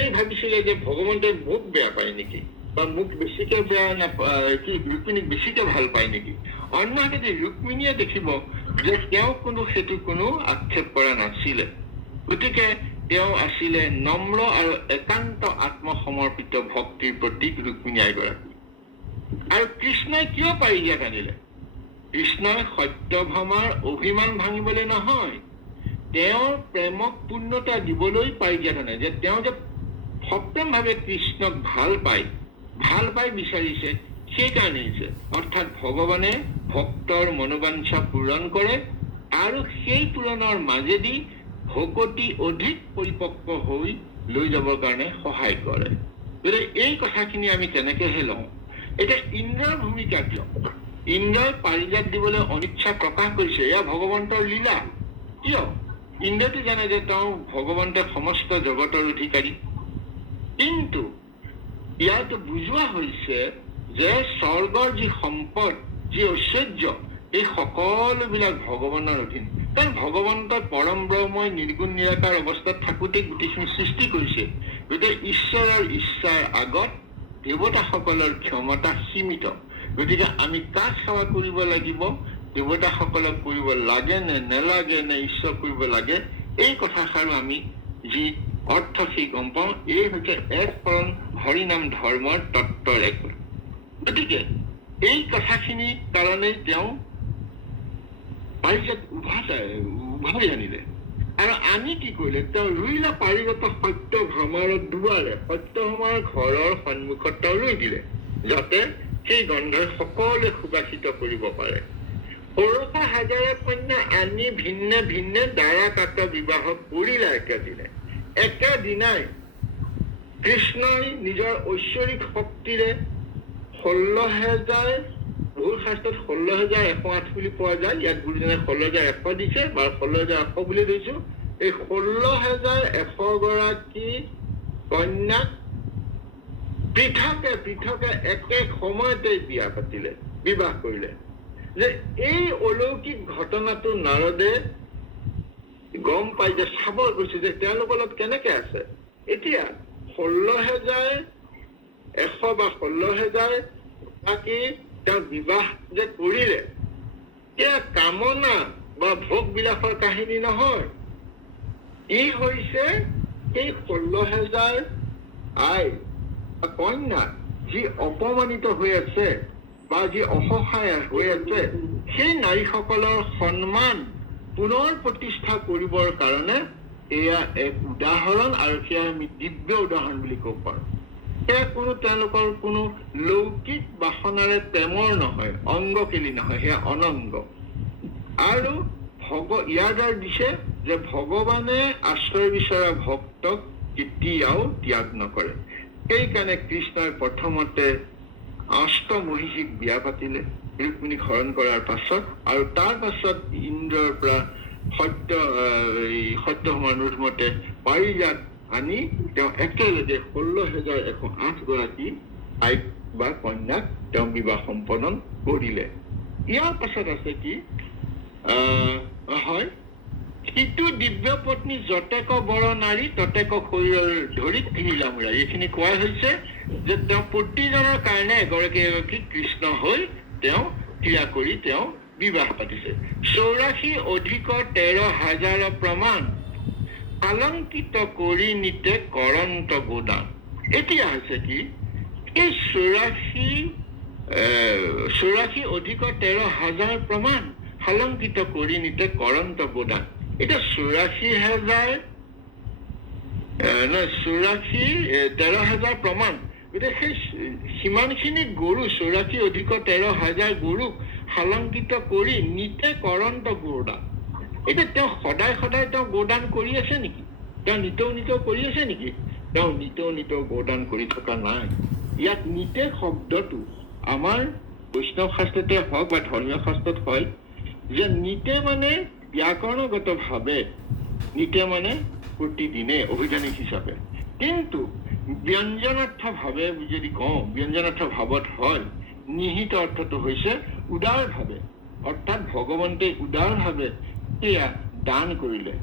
এই ভাবিছিলে যে ভগৱন্তই মোক বেয়া পায় নেকি, বা মোক বেছিকে বেয়া নাপায়, কি ৰুক্মিণীক বেছিকে ভাল পায় নেকি। অন্য হাতেদি ৰুক্মিণীয়ে দেখিব যে তেওঁ সেইটো কোনো আক্ষেপ কৰা নাছিলে। গতিকে তেওঁ আছিলে নম্ৰ আৰু একান্ত আত্মসমৰ্পিত ভক্তিৰ প্ৰতীক ৰুক্মিণী এগৰাকী। আৰু কৃষ্ণই কিয় পাৰিজাত আনিলে? কৃষ্ণই সত্যভামাৰ অভিমান ভাঙিবলৈ নহয়, তেওঁৰ প্ৰেমক পূৰ্ণতা দিবলৈ পাৰিজাত নাই, যে তেওঁ যে সপ্তমভাৱে কৃষ্ণক ভাল পাই বিচাৰিছে, সেইকাৰণে অৰ্থাৎ ভগৱানে ভক্তৰ মনোবাঞ্ছা পূৰণ কৰে আৰু সেই পূৰণৰ মাজেদি ভকতি অধিক পৰিপক্ক হৈ লৈ যাবৰ কাৰণে সহায় কৰে। গতিকে এই কথাখিনি আমি তেনেকেহে লওঁ। এতিয়া ইন্দ্ৰৰ ভূমিকা কিয়? ইন্দ্ৰই পাৰিজাত দিবলৈ অনিচ্ছা প্ৰকাশ কৰিছে, এয়া ভগৱন্তৰ লীলা। কিয়? ইন্দ্ৰটো জানে যে তেওঁ ভগৱন্তে সমস্ত জগতৰ অধিকাৰী, কিন্তু ইয়াত বুজোৱা হৈছে যে স্বৰ্গৰ যি সম্পদ, যি ঐশ্বৰ্য, এই সকলোবিলাক ভগৱানৰ অধীন। কাৰণ ভগৱন্তই পৰম ব্ৰহ্মই নিৰ্গুণ নিৰাকাৰ অৱস্থাত থাকোঁতে গোটেইখিনি সৃষ্টি কৰিছে। গতিকে ঈশ্বৰৰ ইচ্ছাৰ আগত দেৱতাসকলৰ ক্ষমতা সীমিত। গতিকে আমি কাক সেৱা কৰিব লাগিব, দেৱতাসকলক কৰিব লাগে নে নেলাগে, নে ঈশ্বৰ কৰিব লাগে, এই কথাষাৰো আমি যি অৰ্থ সেই গম পাওঁ। এই হৈছে এক পৰম হৰিনাম ধৰ্মৰ তত্বৰ এক। গতিকে এই কথাখিনিৰ কাৰণেই তেওঁ পাৰিজাত উভয় আনিলে। আৰু আনি কি কৰিলে? তেওঁ ৰুইলে পাৰিজাত সত্য ভ্ৰমৰৰ দুৱাৰে, সত্য ভ্ৰমৰ ঘৰৰ সন্মুখত তেওঁ ৰুই দিলে, যাতে সেই গন্ধই সকলোৱে সুবাসিত কৰিব পাৰে। ষোড়শ হাজাৰে কন্যা আনি ভিন্নে ভিন্নে দ্বাৰা কাত বিবাহ কৰিলে একেদিনাই কৃষ্ণই নিজৰ ঐশ্বৰিক শক্তিৰে 16,000, বহু শাস্ত্ৰত 16,108 বুলি পোৱা যায়, ইয়াত গুৰুজনে 16,100 দিছে বা 16,100 বুলি দিছো। এই 16,100 গৰাকী কন্যাক পৃথকে একে সময়তে বিবাহ কৰিলে। যে এই অলৌকিক ঘটনাটো নাৰদে গম পাই, যে চাব গৈছে যে তেওঁলোকৰ লগত কেনেকে আছে। এতিয়া 16,100 বা 16,000 গৰাকী তেওঁ বিবাহ যে কৰিলে, এয়া কামনা বা ভোগ বিলাসৰ কাহিনী নহয়। ই হৈছে সেই 16,000 আই কন্যা যি অপমানিত হৈ আছে বা যি অসহায় হৈ আছে, সেই নাৰীসকলৰ সন্মান পুনৰ প্ৰতিষ্ঠা কৰিবৰ কাৰণে এয়া এক উদাহৰণ, আৰু সেয়া আমি দিব্য উদাহৰণ বুলি ক'ব পাৰোঁ। সেয়া তেওঁলোকৰ কোনো লৌকিক বাসনাৰে প্ৰেমৰ নহয়, অংগ কেলি নহয়, সেয়া অনংগ। আৰু ইয়াৰ দ্বাৰা দিছে যে ভগৱানে আশ্ৰয় বিচৰা ভক্তক কেতিয়াও ত্যাগ নকৰে। সেইকাৰণে কৃষ্ণই প্ৰথমতে অষ্টমহিষীক বিয়া পাতিলে ৰুক্মিণীক হৰণ কৰাৰ পাছত, আৰু তাৰ পাছত ইন্দ্ৰৰ পৰা সত্যভামাৰ মতে পাৰিজাত আনি তেওঁ একেলগে 16,108 গৰাকী আইক বা কন্যাক তেওঁ বিবাহ সম্পন্ন কৰিলে। ইয়াৰ পাছত আছে কি হয়, সিটো দিব্য পত্নী যতেক বৰ নাৰী ততেক শৰীৰৰ ধৰি কিনিলামুৰা। এইখিনি কোৱা হৈছে যে তেওঁ প্ৰতিজনৰ কাৰণে এগৰাকী এগৰাকী কৃষ্ণ হৈ তেওঁ ক্ৰিয়া কৰি তেওঁ বিবাহ পাতিছে। 84 অধিক 13,000 প্ৰমাণ আলংকিত কৰি নিতে কৰন্ত গোদান। এতিয়া হৈছে কি, এই 84 অধিক 13,000 প্ৰমাণ আলংকিত কৰি নিতে কৰন্ত গোদান। এতিয়া 13,000 প্ৰমাণ। গতিকে সেই সিমানখিনি গৰু, 84 অধিক 13,000 গৰুক আলংকিত কৰি নিতে কৰন্ত গোদান। এতিয়া তেওঁ সদায় তেওঁ গোদান কৰি আছে নেকি? তেওঁ নিতৌ কৰি আছে নেকি? তেওঁ নিতৌ গোদান কৰি থকা নাই। ইয়াত নিতে শব্দটো আমাৰ বৈষ্ণৱ শাস্ত্ৰতে হওক বা ধৰ্মীয় শাস্ত্ৰত হয় যে নিতে মানে ব্যাকৰণগত ভাৱে, নিতে মানে প্ৰতিদিনে অভিধানিক হিচাপে, কিন্তু ব্যঞ্জনাৰ্থ ভাৱে যদি কওঁ, ব্যঞ্জনাৰ্থ ভাৱত হয়, নিহিত অৰ্থটো হৈছে উদাৰ ভাৱে, অৰ্থাৎ ভগৱন্তে উদাৰ ভাৱে সেয়া দান কৰিলে,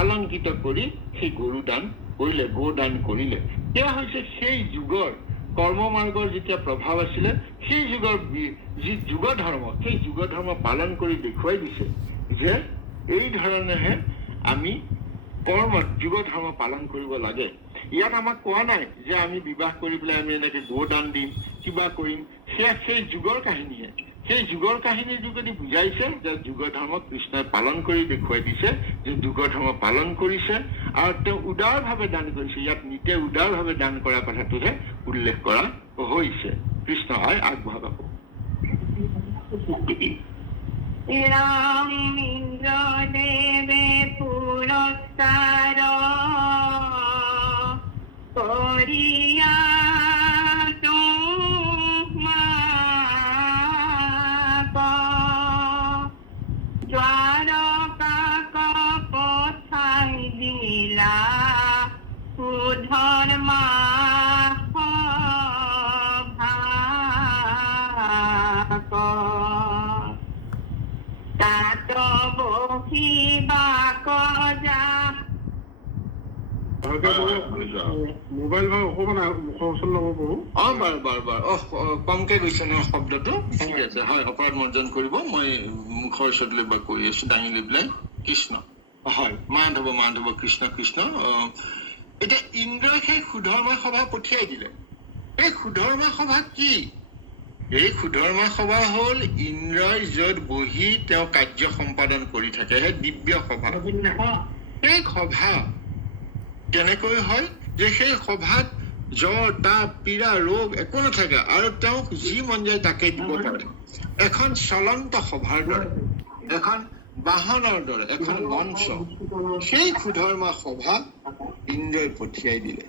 আলংকিত কৰি সেই গৰু দান কৰিলে, গো দান কৰিলে। সেয়া হৈছে সেই যুগৰ কৰ্ম মাৰ্গৰ যেতিয়া প্ৰভাৱ আছিলে, সেই যুগৰ যি যুগ ধৰ্ম, সেই যুগ ধৰ্ম পালন কৰি দেখুৱাই দিছে যে এই ধৰণেহে আমি কৰ্মত যুগ ধৰ্ম পালন কৰিব লাগে। ইয়াত আমাক কোৱা নাই যে আমি বিবাহ কৰি পেলাই আমি এনেকে গো দান দিম, কিবা কৰিম, সেয়া সেই যুগৰ কাহিনীহে। সেই যুগৰ কাহিনীৰ যোগেদি বুজাইছে যে যুগ ধৰ্ম কৃষ্ণই পালন কৰি দেখুৱাই দিছে যে যুগ ধৰ্ম পালন কৰিছে আৰু তেওঁ উদাৰভাৱে দান কৰিছে। ইয়াত নিতে উদাৰভাৱে দান কৰা কথাটোহে উল্লেখ কৰা হৈছে। কৃষ্ণ আই আগবঢ়াব। ৰাম ইন্দ্ৰদেবে পুৰস্কাৰ কৰিয়া দ্বাৰকা কথাই দিলা সুধৰ্মা মোবাইল অকমান মুখৰ ওচৰত ল'ব পাৰো। কমকে গৈছে ন শব্দটো? ঠিক আছে, হয়, অপৰাধ মৰ্জন কৰিব। মই মুখৰ ওচৰত লৈ বা কৈ আছো দাঙি লৈ পেলাই। কৃষ্ণ, হয়, মাধৱ মাধৱ কৃষ্ণ কৃষ্ণ। এতিয়া ইন্দ্ৰই সেই সুধৰ্মা সভা পঠিয়াই দিলে। এই সুধৰ্মা সভা কি? এই সুধৰ্মা সভা হল ইন্দ্ৰই যত বহি তেওঁ কাৰ্য সম্পাদন কৰি থাকে, সেই দিব্য সভা। এই সভা কেনেকৈ হয় যে সেই সভাত জ্বৰ তাপ পীড়া ৰোগ একো নাথাকে আৰু তেওঁক যি মন যায় তাকে দিব পাৰে। এখন চলন্ত সভাৰ দৰে, এখন বাহনৰ দৰে, এখন মঞ্চ। সেই সুধৰ্মা সভা ইন্দ্ৰই পঠিয়াই দিলে।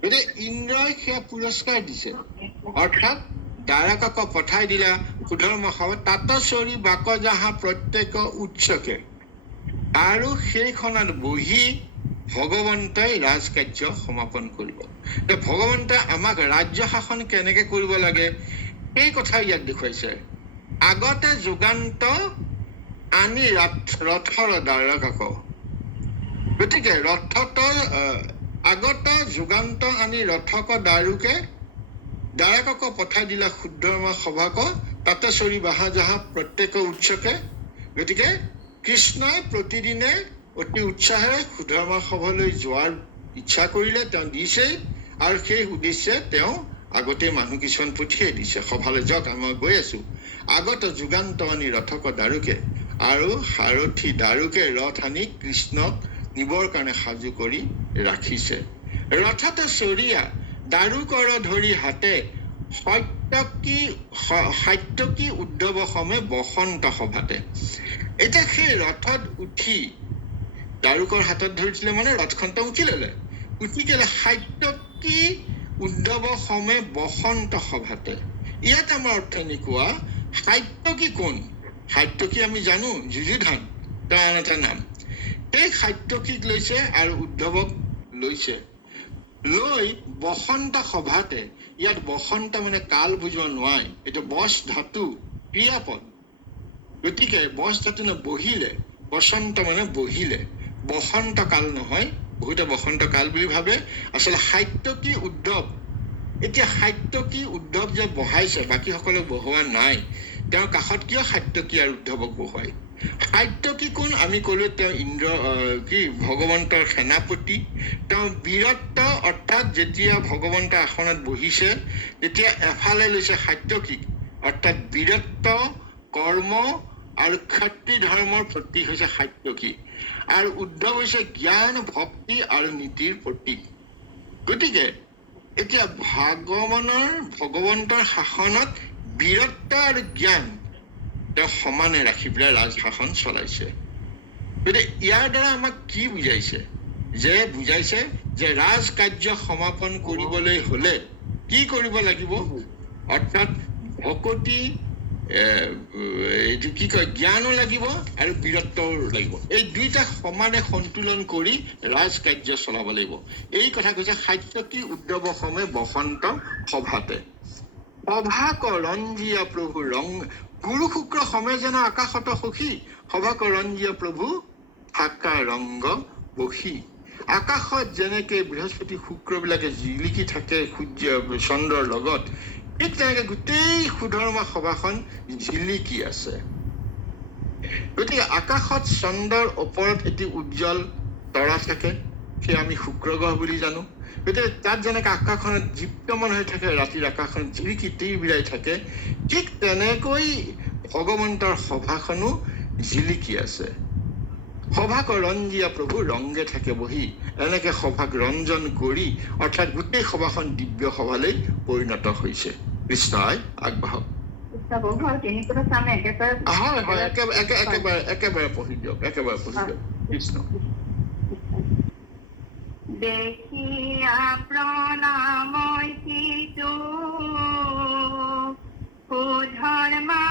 গতিকে ইন্দ্ৰই সেয়া পুৰস্কাৰ দিছে, অৰ্থাৎ দ্বাৰকাক পঠাই দিলা সুধৰ্মা সভা তাত চৰি বাক যাহা প্ৰত্যেক উৎসকে, আৰু সেইখনত বহি ভগৱন্তই ৰাজকাৰ্য সমাপন কৰিব। ভগৱন্তই আমাক ৰাজ্য শাসন কেনেকে কৰিব লাগে এই কথা ইয়াত দেখুৱাইছে। আগতে যুগান্ত আনি ৰথৰ দ্বাৰকাক, গতিকে ৰথৰ আগত যুগান্ত আনি ৰথক দ্বাৰকাক পঠাই দিলা সুধৰ্মা সভাক তাতে চৰি বাহা যাহা প্ৰত্যেক উৎসকে। গতিকে কৃষ্ণই প্ৰতিদিনে অতি উৎসাহেৰে সুধৰ্মা সভালৈ যোৱাৰ ইচ্ছা কৰিলে, তেওঁ দিছেই, আৰু সেই উদ্দেশ্যে তেওঁ আগতে মানুহ কিছুমান পঠিয়াই দিছে সভালৈ, যাওক মই গৈ আছো। আগত যুগান্ত আনি ৰথক দাৰুকে, আৰু সাৰথি দাৰুকে ৰথ আনি কৃষ্ণক নিবৰ কাৰণে সাজু কৰি ৰাখিছে। ৰথত চৰিয়া দাৰুকৰ ধৰি হাতে সাত্যকী উদ্ধৱ সমে বসন্ত সভাতে। এতিয়া সেই ৰথত উঠি দাৰুকৰ হাতত ধৰিছিলে মানে ৰথখন তেওঁ উঠি ললে, উঠি কেলে সাত্যকী উদ্ধৱ সমে বসন্ত সভাতে। ইয়াত আমাৰ অৰ্থ এনেকুৱা, সাত্যকী কোন? সাত্যকী আমি জানো যুযুধান, তেওঁ আন এটা নাম। সেই সাত্যকীক লৈছে আৰু উদ্ধৱক লৈছে, লৈ বসন্ত সভাতে। ইয়াত বসন্ত মানে কাল বুজোৱা নোৱাই, এইটো বস ধাতু ক্ৰিয়াপদ। গতিকে বস ধাতু বহিলে, বসন্ত মানে বহিলে, বসন্ত কাল নহয়। বহুতে বসন্ত কাল বুলি ভাবে, আচলতে সাত্যকী উদ্ধৱ। এতিয়া সাত্যকী উদ্ধৱ যে বহাইছে, বাকী সকলক বহোৱা নাই। তেওঁৰ কাষত কিয় সাত্যকী আৰু উদ্ধৱক বহুৱাই? সাত্যকী কোন? আমি কলো তেওঁ ভগৱন্তৰ সেনাপতি। তেওঁ বীৰত্ব, অৰ্থাৎ যেতিয়া ভগৱন্তৰ আসনত বহিছে তেতিয়া এফালে লৈছে সাত্যকীক, অৰ্থাৎ বীৰত্ব, কৰ্ম আৰু ক্ষত্ৰিয় ধৰ্মৰ প্ৰতীক হৈছে সাত্যকী, আৰু উদ্ধৱ হৈছে জ্ঞান, ভক্তি আৰু নীতিৰ প্ৰতীক। গতিকে এতিয়া ভগৱন্তৰ শাসনত বীৰত্ব আৰু জ্ঞান তেওঁ সমানে ৰাখি পেলাই ৰাজশাসন চলাইছে। গতিকে ইয়াৰ দ্বাৰা আমাক কি বুজাইছে? বুজাইছে যে ৰাজ কাৰ্য সমাপন কৰিবলৈ হলে কি কৰিব লাগিব? অৰ্থাৎ ভকতি, এইটো কি কয়, জ্ঞানো লাগিব আৰু বীৰত্বও লাগিব। এই দুইটা সমানে সন্তুলন কৰি ৰাজ কাৰ্য চলাব লাগিব। এই কথা কৈছে সাত্যকী উদ্ধৱ সমে বসন্ত সভাতে। সভাক ৰঞ্জিয়া প্ৰভু গুৰু শুক্ৰ সমে যেন আকাশত সখী, সভাক ৰঞ্জিয়া প্ৰভু থাকা ৰংগ বসী। আকাশত যেনেকে বৃহস্পতি শুক্ৰ বিলাকে জিলিকি থাকে সূৰ্য চন্দ্ৰৰ লগত, ঠিক তেনেকে গোটেই সুধৰ্মা সভাখন জিলিকি আছে। গতিকে আকাশত চন্দ্ৰৰ ওপৰত এটি উজ্জ্বল তৰা থাকে, সেই আমি শুক্ৰ গ্ৰহ বুলি জানো। গতিকে তাত যেনেকৈ আকাশখনত দীপ্যমান হৈ থাকে, ৰাতিৰ আকাশখনত জিৰিকি তিৰবিৰাই থাকে, ঠিক তেনেকৈ ভগৱন্তৰ সভাখনো জিলিকি আছে। সভাক ৰঞ্জিয়া প্ৰভু ৰংগে থাকে বহি, এনেকে সভাক ৰঞ্জন কৰি অৰ্থাৎ গোটেই সভাখন দিব্য সভালৈ পৰিণত হৈছে। কৃষ্ণই আগবাঢ়ক। হয় হয়, একেবাৰে পঢ়ি দিয়ক, একেবাৰে পঢ়ি দিয়ক। কৃষ্ণ। দেখিয়া প্ৰণাময় সিটো সুধৰ্মা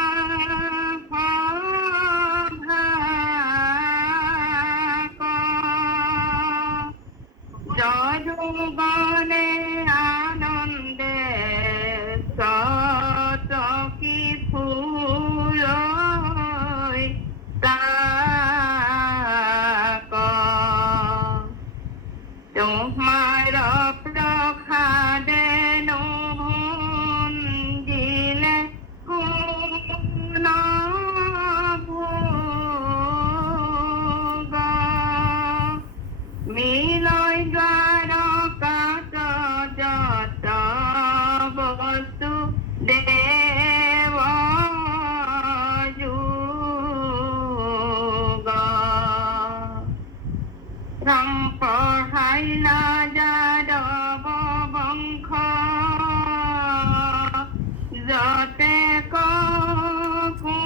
যদুগণে আনন্দে চটকি ফুৰৈ তাক তোমাৰ প্ৰসাদে নন্দিলে কোন ভোগ মিলয় দ্বাৰকাত যত বস্তু দেব যুগ পঢ়াইলা যাদৱ বংশ যতে কুমাৰ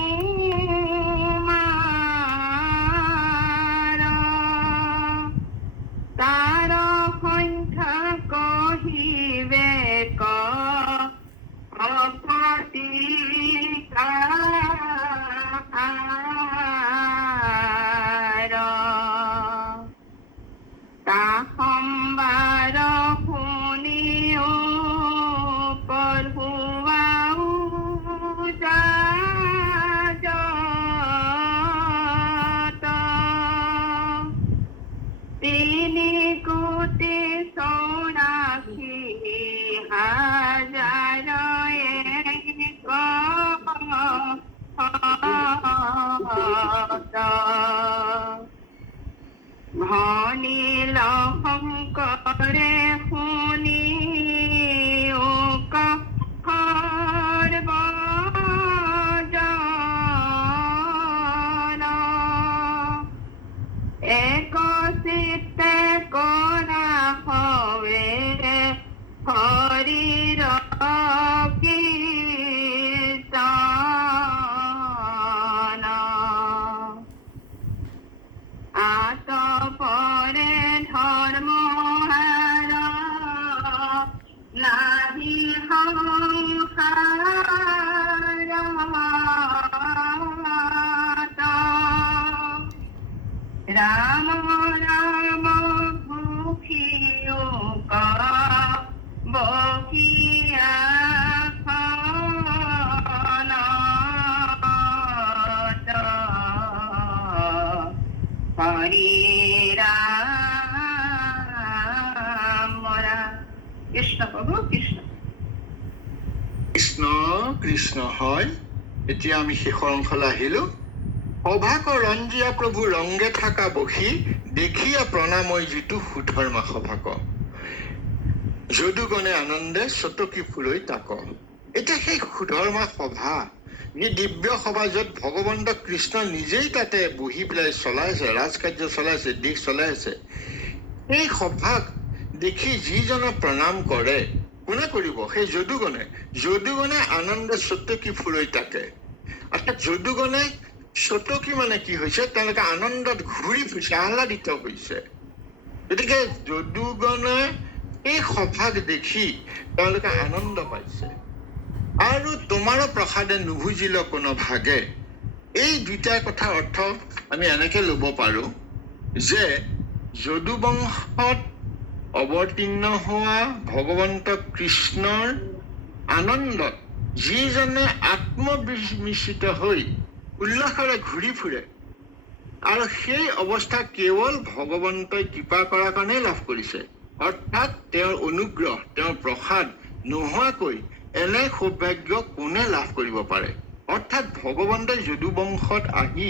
তাৰ সংখ্যা কহিবে কপতি সম্বাৰ শুনিও পঢ়ুৱাও যাত তিনি কোটি 84,000 ভনিল শংকৰে শুনি এক চিত্তে কৰা হৱে হৰিৰ কীৰ্তন আতপৰে ধৰ্ম নাহি ৰাম ৰাম ভূষিও বকিয়া হৰি ৰাম কৃষ্ণ প্ৰভু কৃষ্ণ। কৃষ্ণ কৃষ্ণ। হয়, এতিয়া আমি শেষৰ অংশলৈ আহিলো। সভাক ৰঞ্জিয়া প্ৰভু ৰংগে থাকা বহি দেখিয়া প্ৰণাময় যিটো সুধৰ্মা সভাক যদুগণে আনন্দে চটকি ফুৰৈ তাক। এতিয়া সেই সুধৰ্মা সভা, এই দিব্য সভা য'ত ভগৱন্ত কৃষ্ণ নিজেই তাতে বহি পেলাই চলাইছে, ৰাজকাৰ্য চলাইছে, দেশ চলাইছে, সেই সভাক দেখি যিজনে প্ৰণাম কৰে, কোনে কৰিব? সেই যদুগণে। যদুগণে আনন্দে চটকি ফুৰৈ তাকে। অৰ্থাৎ যদুগণে চটকি মানে কি হৈছে? তেওঁলোকে আনন্দত ঘূৰি ফুৰিছে, আহ্লাদিত হৈছে। গতিকে যদুগণে এই সভাক দেখি তেওঁলোকে আনন্দ পাইছে। আৰু তোমাৰো প্ৰসাদে নুবুজিল কোনো ভাগে, এই দুইটা কথাৰ অৰ্থ আমি এনেকে ল'ব পাৰো যে যদুবংশত অৱতীৰ্ণ হোৱা ভগৱন্ত কৃষ্ণৰ আনন্দত যিজনে আত্মবিস্মিত হৈ উল্লাসেৰে ঘূৰি ফুৰে, আৰু সেই অৱস্থা কেৱল ভগৱন্তই কৃপা কৰাৰ কাৰণেই লাভ কৰিছে। অৰ্থাৎ তেওঁৰ অনুগ্ৰহ, তেওঁৰ প্ৰসাদ নোহোৱাকৈ এনে সৌভাগ্য কোনে লাভ কৰিব পাৰে? অৰ্থাৎ ভগৱন্তই যদুবংশত আহি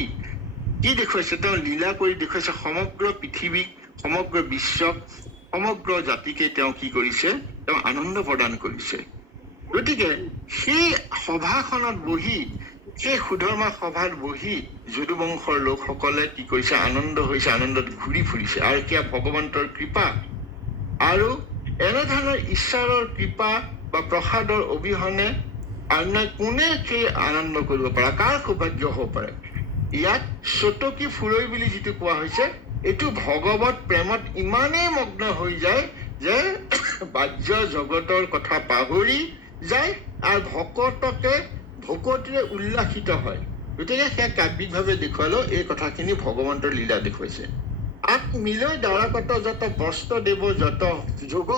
কি দেখুৱাইছে? তেওঁ লীলা কৰি দেখুৱাইছে সমগ্ৰ পৃথিৱীক সমগ্ৰ বিশ্বক সমগ্ৰ জাতিকে তেওঁ কি কৰিছে, তেওঁ আনন্দ প্ৰদান কৰিছে। গতিকে সেই সভাখনত বহি, সেই সুধৰ্মা সভাত বহি যদুবংশৰ লোকসকলে কি কৰিছে, আনন্দ হৈছে, আনন্দত ঘূৰি ফুৰিছে। আৰু সেয়া ভগৱন্তৰ কৃপা। আৰু এনেধৰণৰ ঈশ্বৰৰ কৃপা বা প্ৰসাদৰ অবিহনে অন্য কোনে সেই আনন্দ কৰিব পাৰে, কাৰ সৌভাগ্য হ'ব পাৰে? ইয়াত চতকী ফুৰৈ বুলি যিটো কোৱা হৈছে, এইটো ভগৱত প্ৰেমত ইমানেই মগ্ন হৈ যায় যে বাহ্য জগতৰ কথা পাহৰি যায় আৰু ভকতকে ভকতিৰে উল্লাসিত হয়। গতিকে সেয়া কাব্যিকভাৱে দেখুৱালেও এই কথাখিনি ভগৱন্তৰ লীলা দেখুৱাইছে। আক মিলৈ দ্বাৰাকত যত বস্ত্ৰ দেৱ যত যোগ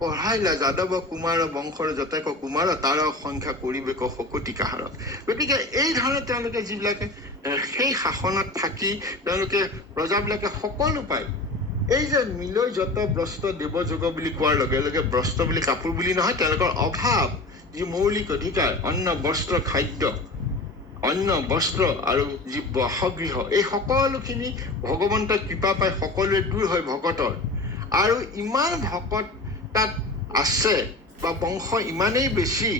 পঢ়াইলা যাদৱ কুমাৰ বংশৰ যতেক কুমাৰ তাৰ সংখ্যা কৰিবেক শকতি কাহাৰ। গতিকে এই ধৰণে তেওঁলোকে যিবিলাকে সেই শাসনত থাকি তেওঁলোকে প্ৰজাবিলাকে সকলো পায়। এই যে মিলৈ যত বস্ত্ৰ দেৱ যোগ বুলি কোৱাৰ লগে লগে বস্ত্ৰ বুলি কাপোৰ বুলি নহয়, তেওঁলোকৰ অভাৱ যি মৌলিক অধিকাৰ, অন্ন বস্ত্ৰ খাদ্য, অন্ন বস্ত্ৰ আৰু যি বাসগৃহ, এই সকলোখিনি ভগৱন্তৰ কৃপা পাই সকলোৱে দূৰ হয় ভকতৰ। আৰু ইমান ভকত তাত আছে বা বংশ ইমানেই বেছি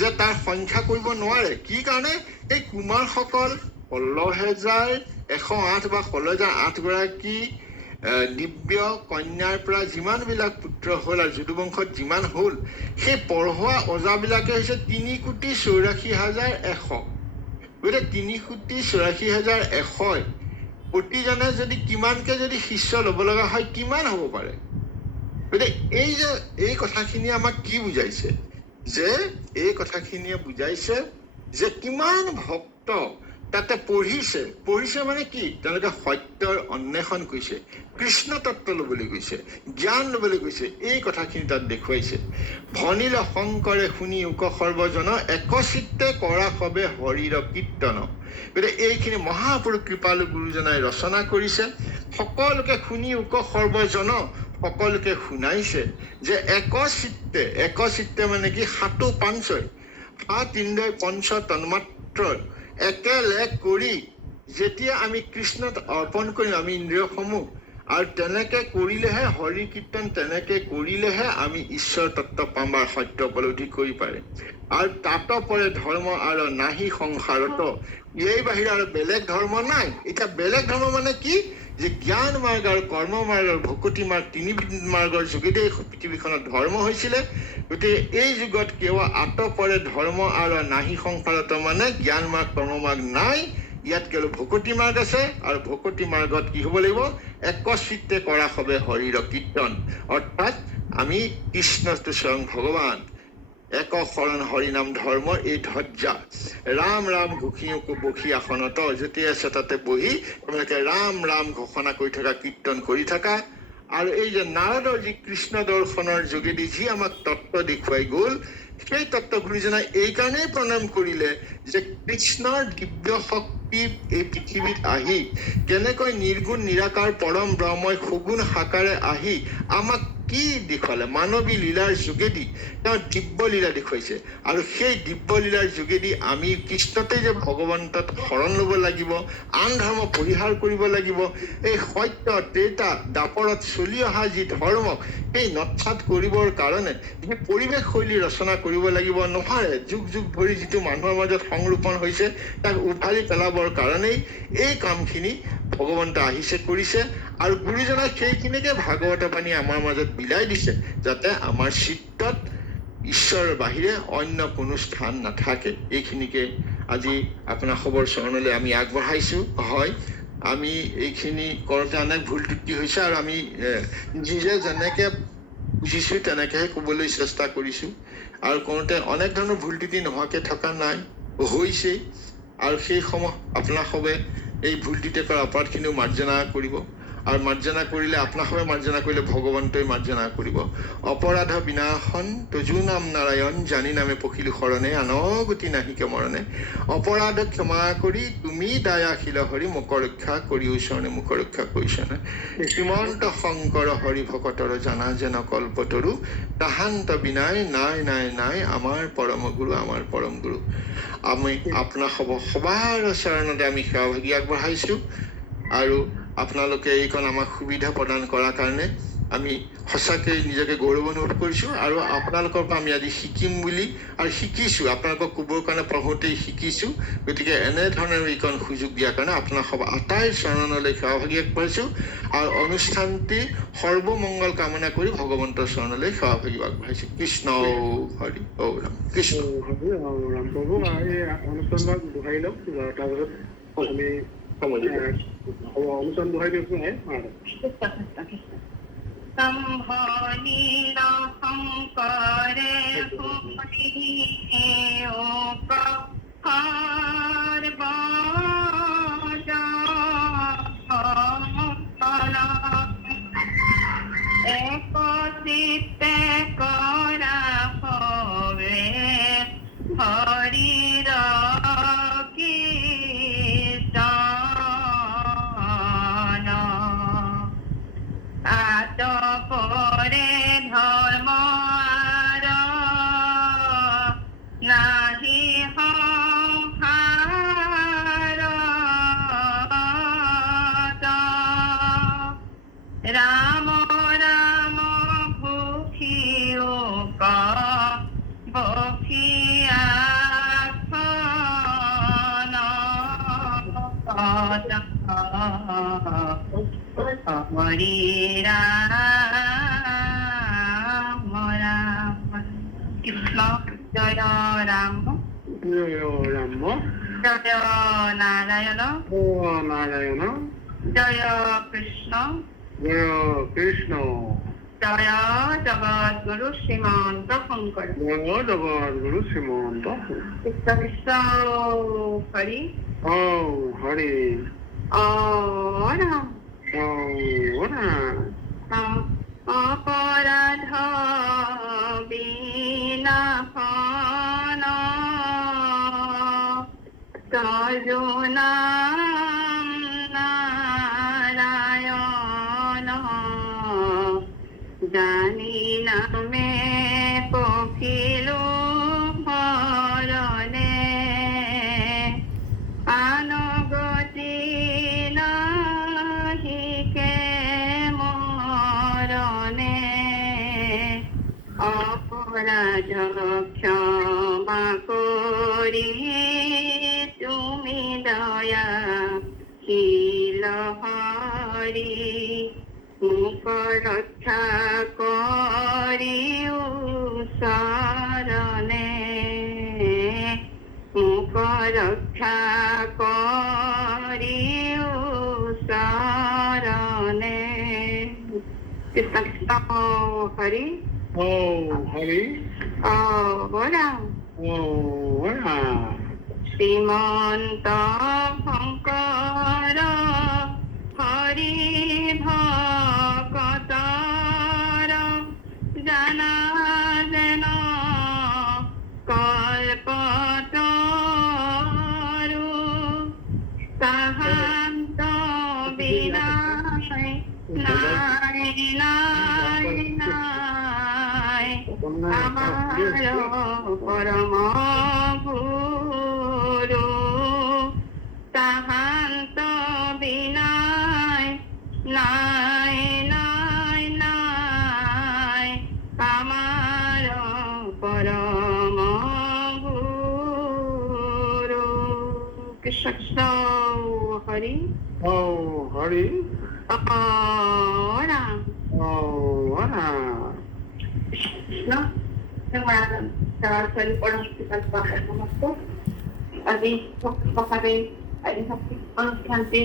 যে তাৰ সংখ্যা কৰিব নোৱাৰে। কি কাৰণে? এই কুমাৰসকল 16,108 বা 16,008 গৰাকী দিব্য কন্যাৰ পৰা যিমানবিলাক পুত্ৰ হ'ল আৰু যদুবংশত যিমান হ'ল, সেই পঢ়োৱা ওজাবিলাকে হৈছে 3,84,100। গতিকে 3,84,100 প্ৰতিজনে যদি কিমানকে যদি শিষ্য ল'ব লগা হয়, কিমান হ'ব পাৰে? গতিকে এই কথাখিনি আমাক কি বুজাইছে? যে এই কথাখিনিয়ে বুজাইছে যে কিমান ভক্ত তাতে পঢ়িছে মানে কি? তেওঁলোকে সত্যৰ অন্বেষণ কৰিছে, কৃষ্ণ তত্ত্ব ল'বলৈ গৈছে, জ্ঞান ল'বলৈ গৈছে। এই কথাখিনি তাত দেখুৱাইছে। ভনিল শংকৰে শুনি উক সৰ্বজন একচিত্তে কৰা সবে হৰিৰ কীৰ্তন। গতিকে এইখিনি মহাপুৰুষ কৃপালু গুৰুজনাই ৰচনা কৰিছে। সকলোকে শুনি উক সৰ্বজন, সকলোকে শুনাইছে যে একচিত্তে মানে কি? সাতো পাঞ্চয়, সাত ইন্দ্ৰয় পঞ্চ তন্মাত্ৰ একেলগ কৰি যেতিয়া আমি কৃষ্ণত অৰ্পণ কৰিম আমি ইন্দ্ৰিয়সমূহ, আৰু তেনেকে কৰিলেহে হৰি কীৰ্তন, তেনেকে কৰিলেহে আমি ঈশ্বৰ তত্ত্ব পাম বা সত্য উপলব্ধি কৰি পাৰে। আৰু তাত পৰে ধৰ্ম আৰু নাহি সংসাৰত, এই বাহিৰে আৰু বেলেগ ধৰ্ম নাই। এতিয়া বেলেগ ধৰ্ম মানে কি? যে জ্ঞান মাৰ্গ আৰু কৰ্ম মাৰ্গ আৰু ভকতি মাৰ্গ, তিনিবিধ মাৰ্গৰ যোগেদি পৃথিৱীখনত ধৰ্ম হৈছিলে। গতিকে এই যুগত কেৱল আত পৰে ধৰ্ম আৰু নাহি সংসাৰত মানে জ্ঞান মাৰ্গ কৰ্ম মাৰ্গ নাই। ইয়াত কেৱল ভকতি মাৰ্গ আছে। আৰু ভকতি মাৰ্গত কি হ'ব লাগিব? একচিত্তে কৰা সবে হৰিৰ কীৰ্তন। অৰ্থাৎ আমি কৃষ্ণটো স্বয়ং ভগৱান, এক শৰণ হৰিনাম ধৰ্মৰ এই ধ্বজা। ৰাম ৰাম ঘোষিও বসি আসনত, য'তেই আছে তাতে বহি তোমালোকে ৰাম ৰাম ঘোষণা কৰি থকা, কীৰ্তন কৰি থকা। আৰু এই যে নাৰদৰ যি কৃষ্ণ দৰ্শনৰ যোগেদি যি আমাক তত্ত্ব দেখুৱাই গ'ল, সেই তত্ত্ব গুৰুজনাই এই কাৰণেই প্ৰণাম কৰিলে যে কৃষ্ণৰ দিব্য শক্তি এই পৃথিৱীত আহি কেনেকৈ নিৰ্গুণ নিৰাকাৰ পৰম ব্ৰহ্মই সগুণ সাকাৰে আহি আমাক কি দেখুৱালে? মানৱী লীলাৰ যোগেদি তেওঁ দিব্য লীলা দেখুৱাইছে। আৰু সেই দিব্য লীলাৰ যোগেদি আমি কৃষ্ণতে যে ভগৱন্তত শৰণ ল'ব লাগিব, আন ধৰ্ম পৰিহাৰ কৰিব লাগিব, এই সত্য ত্ৰেতা দাপৰত চলি অহা যি ধৰ্মক সেই নৎসাত কৰিবৰ কাৰণে যি পৰিৱেশ শৈলী ৰচনা কৰিব লাগিব, নহয় যুগ যুগ ধৰি যিটো মানুহৰ মাজত সংৰোপণ হৈছে তাক উভালি পেলাবৰ কাৰণেই এই কামখিনি ভগৱন্ত আহিছে, কৰিছে। আৰু গুৰুজনাই সেইখিনিকে ভাগৱত বাণী আমাৰ মাজত বিলাই দিছে, যাতে আমাৰ চিত্তত ঈশ্বৰৰ বাহিৰে অন্য কোনো স্থান নাথাকে। এইখিনিকে আজি আপোনাৰ খবৰ চৰণলৈ আমি আগবঢ়াইছো। হয়, আমি এইখিনি কৰোঁতে অনেক ভুল ত্ৰুটি হৈছে, আৰু আমি নিজে যেনেকে বুজিছো তেনেকেহে ক'বলৈ চেষ্টা কৰিছো। আৰু কৰোঁতে অনেক ধৰণৰ ভুল ত্ৰুটি নোহোৱাকে থকা নাই, হৈছেই। আৰু সেই সময় আপোনাৰ সবে এই ভুল ত্ৰুটি কৰা অপৰাধখিনিও মাৰ্জনা কৰিব। আৰু মাৰ্জনা কৰিলে আপোনাৰ সবে মাৰ্জনা কৰিলে ভগৱন্তই মাৰ্জনা কৰিব। অপৰাধ বিনাশন তজু নাম নাৰায়ণ, জানি নামে পখিলো শৰণে আনগতি নাহিকে মৰণে। অপৰাধ ক্ষমা কৰি তুমি দায়াশীল হৰি, মুখ ৰক্ষা কৰিও চৰণে, মুখ ৰক্ষা কৰিছনে। শ্ৰীমন্ত শংকৰ হৰি ভকতৰ জানা যেন কল্পতৰু, তাহান্ত বিনাই নাই নাই নাই আমাৰ পৰম গুৰু, আমাৰ পৰম গুৰু। আমি আপোনাৰ সবাৰ চৰণতে আমি সেৱাভাগী আগবঢ়াইছো। আৰু আপোনালোকে এইখন আমাক সুবিধা প্ৰদান কৰাৰ কাৰণে আমি সঁচাকৈ নিজকে গৌৰৱ অনুভৱ কৰিছোঁ আৰু আপোনালোকৰ পৰা আমি আজি শিকিম বুলি আৰু শিকিছোঁ আপোনালোকক ক'বৰ কাৰণে পঢ়োঁতেই শিকিছোঁ গতিকে এনেধৰণৰ এইখন সুযোগ দিয়াৰ কাৰণে আপোনাক আটাইৰ চৰণলৈ সেৱাভাগি আগবাঢ়িছোঁ আৰু অনুষ্ঠানটি সৰ্বমংগল কামনা কৰি ভগৱন্তৰ চৰণলৈ সেৱাভাগি আগবাঢ়িছোঁ কৃষ্ণ হৰি ঔ ৰাম কৃষ্ণ ৰাম প্ৰভু এই অনুষ্ঠানভাগ বহাই লওক তাৰপিছত আমি অনুষ্ঠান বহাই দিছোঁ সম্ভনীল শংকৰে একচিত্তে কৰা হবে হৰিৰ কীৰ্তন আতপৰে ধৰ্ম নাহি সংসাৰ ৰাম ৰাম ভূষিও বখিয়া হৰি ৰাম ৰাম কৃষ্ণ জয় ৰাম ৰাম জয় নাৰায়ণ নাৰায়ণ জয় কৃষ্ণ জয় জগৎগুৰু শ্ৰীমন্ত শংকৰ জগৎগুৰু শ্ৰীমন্ত কৃষ্ণ কৃষ্ণ হৰি হৰি ৰাম অপৰাধ বিনাশন তজুনাম নাৰায়ণ জানি নামে পখিলো ভৰণে আনগতি নাহিকে মৰণে অপৰাধ ক্ষমা কৰি তুমি দয়া শিল হৰি মোক ৰক্ষা কৰিও চৰণে মোক ৰক্ষা কৰিও চৰণে কৃষ্ণ কৃষ্ণ হৰি হৰি ৰাম শ্ৰীমন্ত শংকৰ হৰি ভকতৰ জানা যেন কল্পতৰু তাহান্ত বিনাই নাই নাই নাই আমাৰ পৰম গুৰু তাহান্ত বিনাই নাই নাই নাই আমাৰ পৰম গুৰু কৃষ্ণ কৃষ্ণ হৰি হৰি ৰাম কৃষ্ণ সৰাসৰি পড়াশোনাৰ পাশে সমস্ত আদি সকালে আদি অনুষ্ঠানটি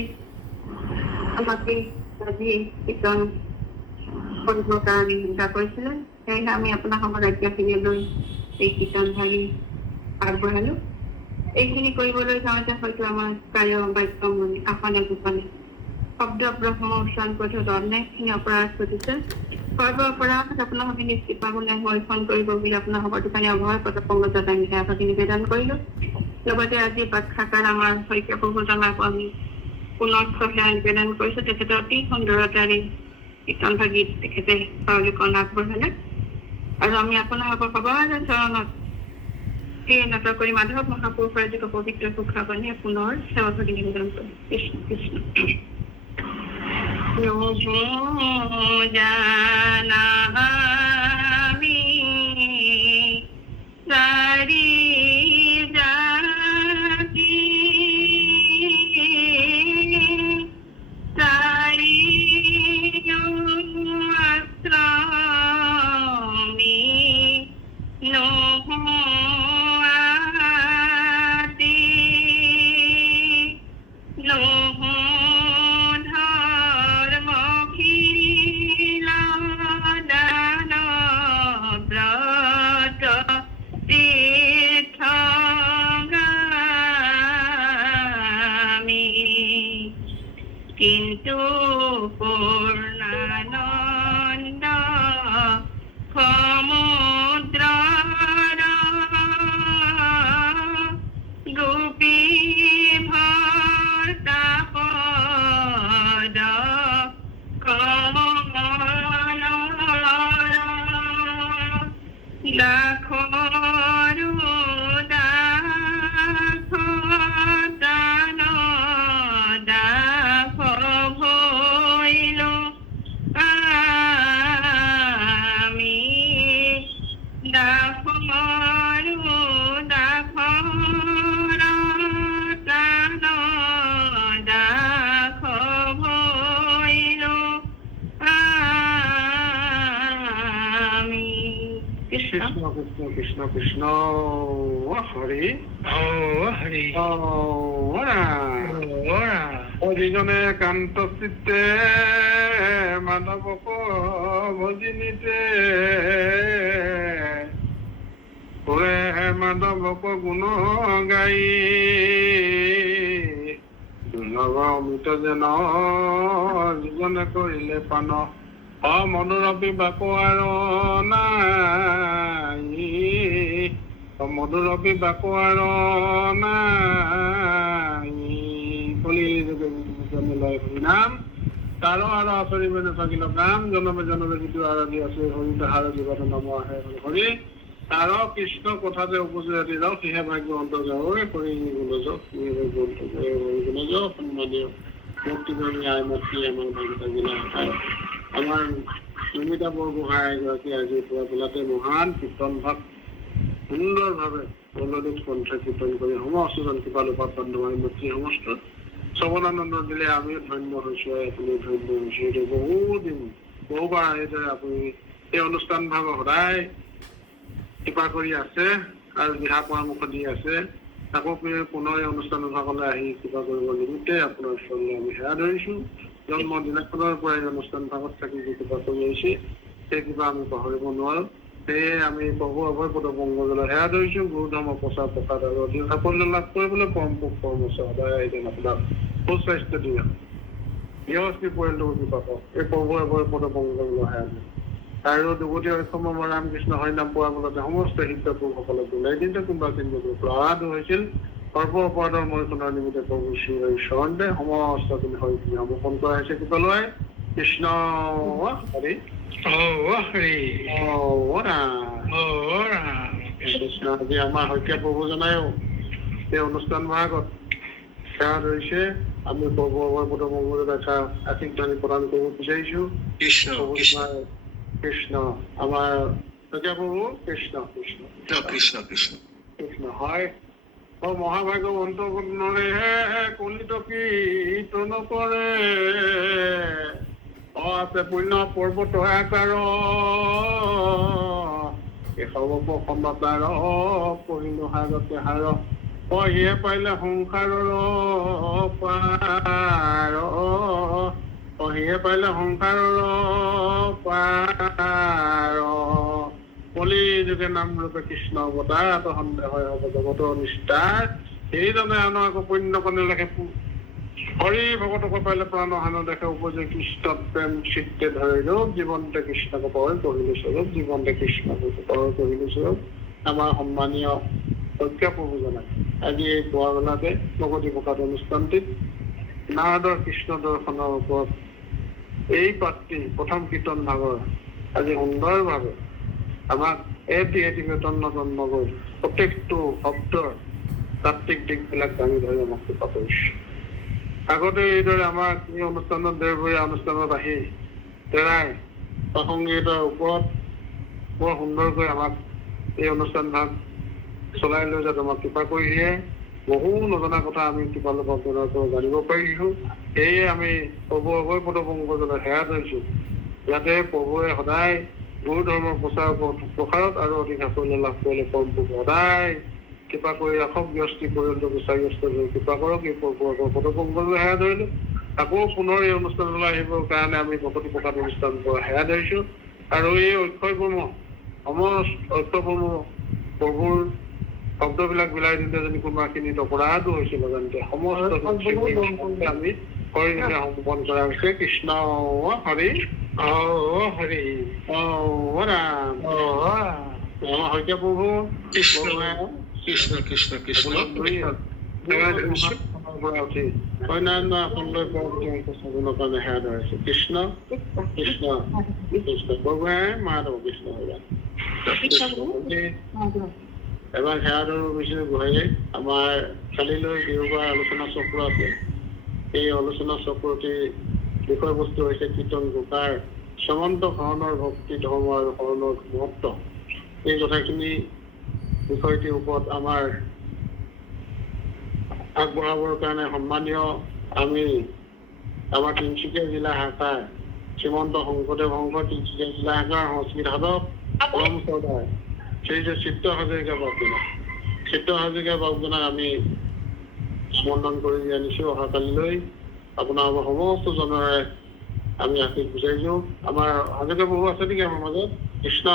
আমাকে আজি কীৰ্তন কৰিবৰ কাৰণে চিন্তা কৰিছিলেন সেয়েহে আমি আপোনাৰ সময়ত আজ্ঞাখিনি লৈ এই কীৰ্তন ভাগি আগবঢ়ালো এইখিনি কৰিবলৈ যাওঁতে হয়তো আমাৰ কাৰ্য বাক্য আসনে গোপনে শব্দ ব্ৰহ্ম উচ্চাৰণ কৰি থোৱা অনেকখিনি অপৰাধ ঘটিছে সৰ্ব অপৰাধ আপোনালোকে নিশ্চিত পাবলৈ মৰিখন কৰিব বুলি আপোনাৰ সভাটো কাৰণে অভয় পদপংগত আমি সেৱাভাগি নিবেদন কৰিলো লগতে আজি বাখ্যাকাৰ আমাৰ শইকীয়া প্ৰভুজনাক আমি পুনৰ সেৱা নিবেদন কৰিছো তেখেতে অতি সুন্দৰতাৰে কীৰ্তন ভাগিত তেখেতে পাৱলিকৰণ আগবঢ়ালে আৰু আমি আপোনাৰ সবাৰ চৰণত নত কৰি মাধৱ মহাপুৰুষৰ যি পবিত্ৰ সুখাবনে পুনৰ সেৱাভাগি নিবেদন কৰিম কৃষ্ণ কৃষ্ণ প্রভু জানামি সারি জাতি সারি আশ্রমি নোহাতি লোহ ধর্ম দান ব্রত তীর্থগামী কিন্তু পূর্ণানন্দ সমুদ্র গোপী ভর্তা পদ কমল লাখো দাখ ভইল আমি দাখ দাখ দাখ ভইল আমি কৃষ্ণ কৃষ্ণ কৃষ্ণ কৃষ্ণ হৰি হৰি যিজনে কান্ত চিত্তে মাধৱক ভজিনিতে কৰে মাধৱক গুণ গাই দুৰ্লভ অমৃত যেন যিজনে কৰিলে পান মধুৰবি বাকোৱাৰ নাই মধুৰবি বাকোৱাৰ নাই কলি নাম তাৰ আৰ আচৰিবে নাথাকিল কাম জনমে জনমে যিটো আৰাধি আছে হৰি তাহাৰ জীবন নাম আহে হৰি তাৰ কৃষ্ণ কথাতে উপযোগী যাও সিহে ভাগ্য অন্ত যাও কৰি গুণ যাওক গুণ যাও সন্মানীয় মুক্তি কৰি আই মুক্তি আমাৰ ভাগ্য থাকিলে আমাৰ নমিতা বৰগোহাঁই এগৰাকী আজি পুৱা বেলাতে মহান কীৰ্তন ভাৱ সুন্দৰভাৱে মৌলদীপ কণ্ঠে কীৰ্তন কৰি সমস্তজন কৃপালোপাত বান্ধৱাই মূৰ্তি সমস্ত শ্ৰৱণানন্দ দিলে আমিও ধন্য হৈছোঁ আপুনি ধন্য হৈছোঁ এইটো বহুদিন বহুবাৰ এইদৰে আপুনি এই অনুষ্ঠান ভাগ সদায় কৃপা কৰি আছে আৰু দিহা পৰামৰ্শ দি আছে তাকো পুনৰ এই অনুষ্ঠান ভাগলৈ আহি কৃপা কৰিব নিমিত্তে আপোনাৰ ওচৰলৈ আমি সেৱা ধৰিছোঁ জন্মদিনাখনৰ পৰা এই অনুষ্ঠান ভাগত থাকি যি কৃপা কৰি আহিছে সেই কৃপা আমি পাহৰিব নোৱাৰোঁ সেয়ে আমি প্ৰভু অভয় পদ পংকজলৈ সেৱা ধৰিছোঁ গুৰু ধৰ্ম প্ৰচাৰ প্ৰসাদ আৰু অধিক সাফল্য লাভ কৰিবলৈ পৰম পুৰুষ পৰমেশ্বৰ সদায় এদিন আপোনাক সুস্বাস্থ্য দিয়া গৃহস্থী পৰিয়ালটোৰ কৃপা পাওক এই প্ৰভু অভয় পদ পংকজলৈ সেৱা দিওঁ আৰু দুগতি অক্ষম ৰামকৃষ্ণ হৰিনাম পোৱা ফলতে সমস্ত হিতপুৰুষসকলক ওলাই দিনটো কোনোবা চিন্তা প্ৰহাদো হৈছিল সৰ্ব অপৰাধৰ মৰিখনৰ নিমিত্তে প্ৰভু শ্ৰী হৰি শৰণ দে সমস্ত তুমি হৰিখিনি সমৰ্পণ কৰা হৈছে কৃপালৈ কৃষ্ণ হৰি হৰি কৃষ্ণ আজি আমাৰ শইকীয়া প্ৰভু জনায়ো এই অনুষ্ঠান ভাগত সেৱা ধৰিছে আমি প্ৰভু অভয়পদ মংগল দেখা আশীষ ধ্বনি প্ৰদান কৰিব বিচাৰিছো কৃষ্ণ আমাৰ শইকীয়া প্ৰভু কৃষ্ণ কৃষ্ণ কৃষ্ণ কৃষ্ণ কৃষ্ণ হয় মহাভাগ্য অন্তৰে কলিত কীৰ্তন কৰে আছে পুণ্য পৰ্বত আকাৰ সৰ্বপ্ৰসন্নতাৰ পঢ়িলো হাৰতে হাৰ সিয়ে পাৰিলে সংসাৰৰ পাৰ সিয়ে পাৰিলে সংসাৰৰ পাৰ কলি যুগে নাম ৰূপে কৃষ্ণ অৱতাৰ সন্দেহ হ'ব জগতৰ নিষ্ঠাৰ সেইজনে আনৰ আকৌ পুণ্যকণে লেখে হৰি ভগতক পাইলে প্ৰাণ হান দেখে উপযোগী কৃষ্ণ প্ৰেম চিত্তে ধৰি ৰূপ জীৱন্তে কৃষ্ণক পৰ কৰিলো স্বৰূপ জীৱন্তে কৃষ্ণক পৰ কৰিলো স্বৰূপ আমাৰ সন্মানীয় শইকীয়া প্ৰভু জনাই আজি এই পুৱা বেলাতে প্ৰগতি প্ৰকাশ অনুষ্ঠানটিত নাৰদৰ কৃষ্ণ দৰ্শনৰ ওপৰত এই পাত্ৰী প্ৰথম কীৰ্তন ভাগৰ আজি সুন্দৰভাৱে আমাক এটি কীৰ্তন জন্ম গৈ প্ৰত্যেকটো শব্দৰ তাত্বিক দিশবিলাক দাঙি ধৰি আমাক কৃপা কৰিছে আগতে এইদৰে আমাক এই অনুষ্ঠানত দেওবৰীয়া অনুষ্ঠানত আহি তেৰাই প্ৰাসংগিকতাৰ ওপৰত বৰ সুন্দৰকৈ আমাক এই অনুষ্ঠানভাগ চলাই লৈ যাতে আমাক কৃপা কৰি দিয়ে। বহু নজনা কথা আমি কৃপালু ভক্তজনৰ পৰা জানিব পাৰিছো। সেয়ে আমি প্ৰভুৰ অভয় পদপংকজলৈ সেৱা ধৰিছোঁ, যাতে প্ৰভুৱে সদায় গুৰু ধৰ্মৰ প্ৰসাৰত আৰু অধিক সাফল্য লাভ কৰিলে পৰমপুৰুষ সদায় কৃপা কৰি ৰাখক। ব্যস্তি পৰ্যন্ত বিচাৰগ্ৰস্ত হৈ কৃপা কৰক। এই প্ৰভুৰ পদপংকজলৈ সেৱা ধৰিলো। আকৌ পুনৰ এই অনুষ্ঠানলৈ আহিবৰ কাৰণে আমি ভকতি প্ৰসাদ অনুষ্ঠানৰ পৰা সেৱা ধৰিছোঁ। আৰু এই অক্ষয়পূৰ্ণ অক্ষয়পূৰ্ণ প্ৰভুৰ শব্দবিলাক বিলাই দিওঁতে যদি কোনোবাখিনিত অপৰাধো হৈছিল জানিতে সমস্ত আমি হৰিণে সম্পন কৰা হৈছে। কৃষ্ণ হৰি হৰি ৰাম শইকীয়া প্ৰভু কৃষ্ণ কৃষ্ণ কৃষ্ণ কৃষ্ণ উঠি অন্যান্য আসনলৈ সাধনৰ কাৰণে সেৱা ধৰিছে। কৃষ্ণ কৃষ্ণ কৃষ্ণ প্ৰভুৱে মাধৱ কৃষ্ণ এবাৰ সেৱা ধৰিব বিচাৰো গোহাঁয়ে। আমাৰ কালিলৈ দেওবাৰ আলোচনা চক্ৰ আছে। এই আলোচনা চক্ৰটিৰ বিষয়বস্তু হৈছে কীৰ্তন ঘোষাৰ সমন্ত শৰণৰ ভক্তি ধৰ্ম আৰু শৰণৰ মহত্ব। এই কথাখিনি বিষয়টিৰ ওপৰত আমাৰ আগবঢ়াবৰ কাৰণে সন্মানীয় আমি আমাৰ তিনিচুকীয়া জিলা শাখাৰ শ্ৰীমন্ত শংকৰদেৱ সংঘ তিনিচুকীয়া জিলা শাখাৰ সংস্কৃত সাধক পৰম শ্ৰদ্ধাৰ শ্ৰীযুত চিত্ৰ হাজৰিকা বাবুজনাক আমি স্মৰণ কৰি আনিছোঁ। অহাকালিলৈ আপোনাৰ সমস্ত জনৰে আমি আশীষ বিচাৰিছোঁ। আমাৰ হাজৰিকা বাবু আছে নেকি আমাৰ মাজত? কৃষ্ণ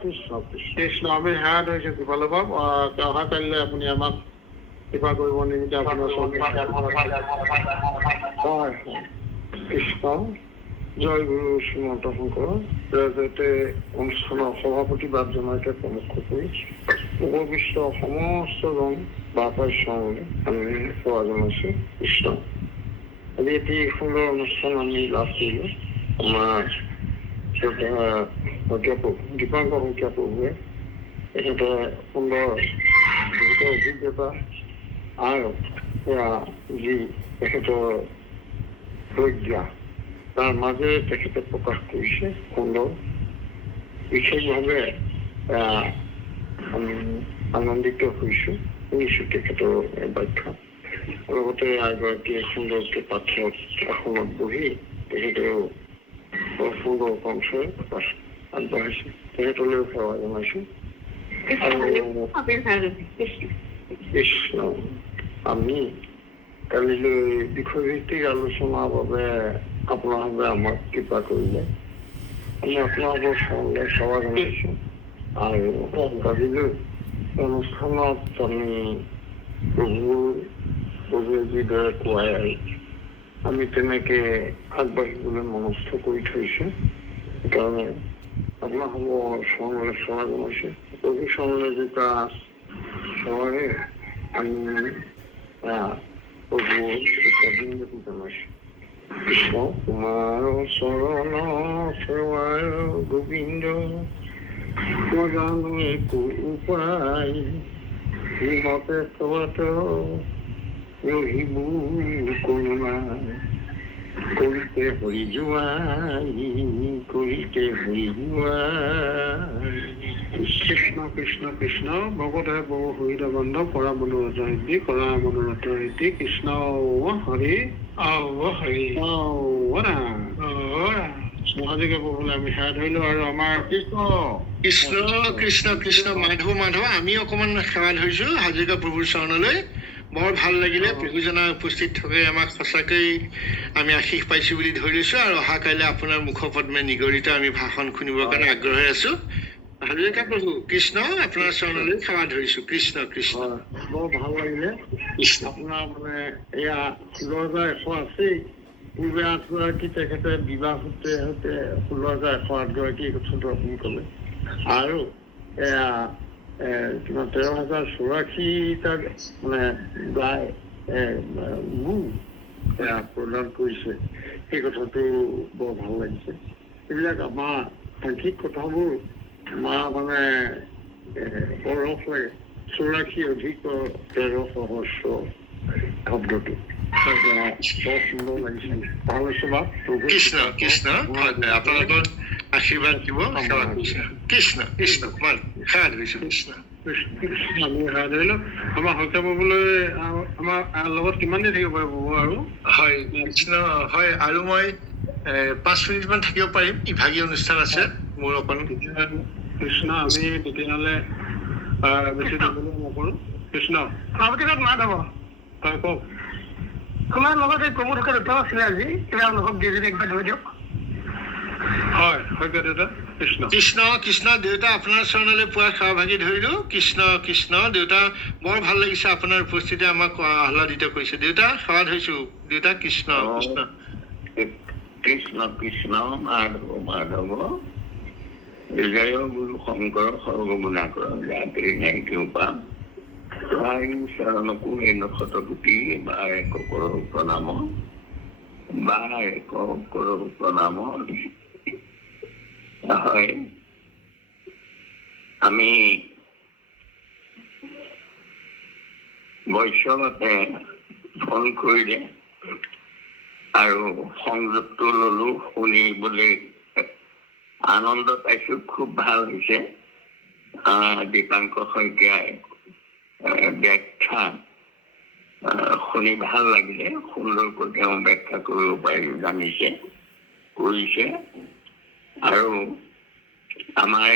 কৃষ্ণ কৃষ্ণ আমি সেৱা ধৰিছোঁ কৃপালু বাবু। অহাকালিলৈ আপুনি আমাক কৃপা কৰিব নিমিত্তে আপোনাৰ হয় কৃষ্ণ। জয় গুৰু শ্ৰীমন্ত শংকৰ জয়তে অনুষ্ঠানৰ সভাপতিবাদ জনাইতে প্ৰমুখ কৰি উপবিষ্ট সমস্তজন বাপাইশ্যলৈ আমি সেৱা জনাইছোঁ। কৃষ্ণ। আজি এটি সুন্দৰ অনুষ্ঠান আমি লাভ কৰিলোঁ। আমাৰ দীপাংকৰ শইকীয়া প্ৰভুৱে তেখেতে সুন্দৰ অভিজ্ঞতা আৰু যি তেখেতৰ প্ৰজ্ঞা তাৰ মাজেৰে তেখেতে প্ৰকাশ কৰিছে সুন্দৰ। বিশেষভাৱে আনন্দিত হৈছোঁ শুনিছোঁ তেখেতৰ ব্যাখ্যা। লগতে এগৰাকীয়ে সুন্দৰকৈ পাঠক আসনত বহি তেখেতেও বৰ সুন্দৰ কণ্ঠৰে প্ৰকাশ আগবঢ়াইছে। তেখেতলৈও সেৱা জনাইছোঁ। কৃষ্ণ। আমি কালিলৈ বিষয়ভিত্তিক আলোচনাৰ বাবে আপোনালোকে আমাক কৃপা কৰিলে। আমি আপোনালোকৰ চৰণলৈ সেৱা জনাইছোঁ। আৰু কালিলৈ অনুষ্ঠানত আমি প্ৰভুৱে যিদৰে কোৱাই আমি তেনেকৈ আগবাঢ়িবলৈ মনস্থ কৰি থৈছোঁ। সেইকাৰণে আপোনালোকৰ চৰণলৈ সেৱা জনাইছোঁ। প্ৰভু চৰণলৈ জোতা সেৱাৰে আমি প্ৰভুৰ বিনতি জনাইছোঁ। কৃষ্ণ তোমাৰ চৰণ সেৱায় গোবিন্দ জানো একো উপায় শ্ৰীমতে চৰত ৰহিবো কৰোণা কৰিতে হৰি যোৱাই। কৃষ্ণ কৃষ্ণ কৃষ্ণ ভগতে বহু হৰিত বন্ধ কৰা মনোৰথ সিদ্ধি কৰা মনোৰথ সিদ্ধি। কৃষ্ণ হৰি হৰি হাজৰিকা প্ৰভুলৈ আমি সেৱা ধৰিলোঁ। আৰু আমাৰ কৃষ্ণ কৃষ্ণ কৃষ্ণ কৃষ্ণ মাধৱ মাধৱ আমি অকণমান সেৱা ধৰিছোঁ হাজৰিকা প্ৰভুৰ চৰণলৈ। বৰ ভাল লাগিলে। প্ৰভুজনা উপস্থিত থকাই আমাক সঁচাকৈ আমি আশীষ পাইছোঁ বুলি ধৰি লৈছোঁ। আৰু অহাকাইলৈ আপোনাৰ মুখপদ্মে নিগৰিত আমি ভাষণ শুনিবৰ কাৰণে আগ্ৰহে আছোঁ। হাজৰিকা প্ৰভু কৃষ্ণ আপোনাৰ চৰণলৈ সেৱা ধৰিছোঁ। কৃষ্ণ কৃষ্ণ। বৰ ভাল লাগিলে। আপোনাৰ মানে এয়া 16,100 আছেই। পূৰ্বে 8গৰাকী তেখেতে বিবাহ সূত্ৰে সৈতে 16,108গৰাকী এই কথাটো আপুনি ক'লে। আৰু এয়া কিমান 13,084টা মানে গাই প্ৰদান কৰিছে। সেই কথাটো বৰ ভাল লাগিছে। এইবিলাক আমাৰ সাংখ্যিক কথাবোৰ আমাৰ মানে বৰ ৰস লাগে। 84 অধিক 13 সহস্ৰ শব্দটো বৰ সুন্দৰ লাগিছে। ভাল হৈছে বা কৃষ্ণ কৃষ্ণ হয়, আপোনালোকৰ আশীৰ্বাদ দিব, সেৱা কৰিছে। কৃষ্ণ কৃষ্ণ মান সেৱা ধৰিছো কৃষ্ণ। আমি সেৱা ধৰিলো। আমাৰ শইকীয়া বাবুলৈ আমাৰ লগত কিমান দিন থাকিব পাৰিব বাবু আৰু? হয় কৃষ্ণ হয়, আৰু মই 5 মিনিটমান থাকিব পাৰিম, ইভাগী অনুষ্ঠান আছে মোৰ অকণ। কৃষ্ণ আমি তেতিয়াহ'লে বেছি দিবলৈ নকৰোঁ। কৃষ্ণ সভাপতিগত মাত হ'ব। হয় কওক। তোমাৰ লগত এই প্ৰমোদ দেউতাও আছিলে আজি, কিবা অনুভৱ দিয়ে যদি একবাৰ ধৰি দিয়ক। হয় শইকীয়া দেউতা কৃষ্ণ। কৃষ্ণ কৃষ্ণ দেউতা, আপোনাৰ চৰণলৈ পুৱা সেৱা ভাগি ধৰিলো। কৃষ্ণ কৃষ্ণ দেউতা, বৰ ভাল লাগিছে আপোনাৰ উপস্থিতি, আমাক আহ্লাদিত কৰিছে। দেউতা সেৱা ধৰিছো। দেউতা কৃষ্ণ কৃষ্ণ। কৃষ্ণ কৃষ্ণ মাধৱ মাধৱ জয় গুৰু শংকৰ সৰ্বগুণাকৰ জাতি নাই কৃপা তাই শৰণকো এন শতকোটি বা এক কৰোৰ প্ৰণাম বা এক কৰোৰ প্ৰণাম। হয়, আমি বৈষ্ণৱতে ফোন কৰিলে আৰু সংযোগটো ললো, শুনিবলৈ আনন্দ পাইছো, খুব ভাল হৈছে। দীপাংকৰ শইকীয়াই ব্যাখ্যা শুনি ভাল লাগিলে, সুন্দৰকৈ তেওঁ ব্যাখ্যা কৰিব পাৰি জানিছে, কৰিছে। আৰু আমাৰ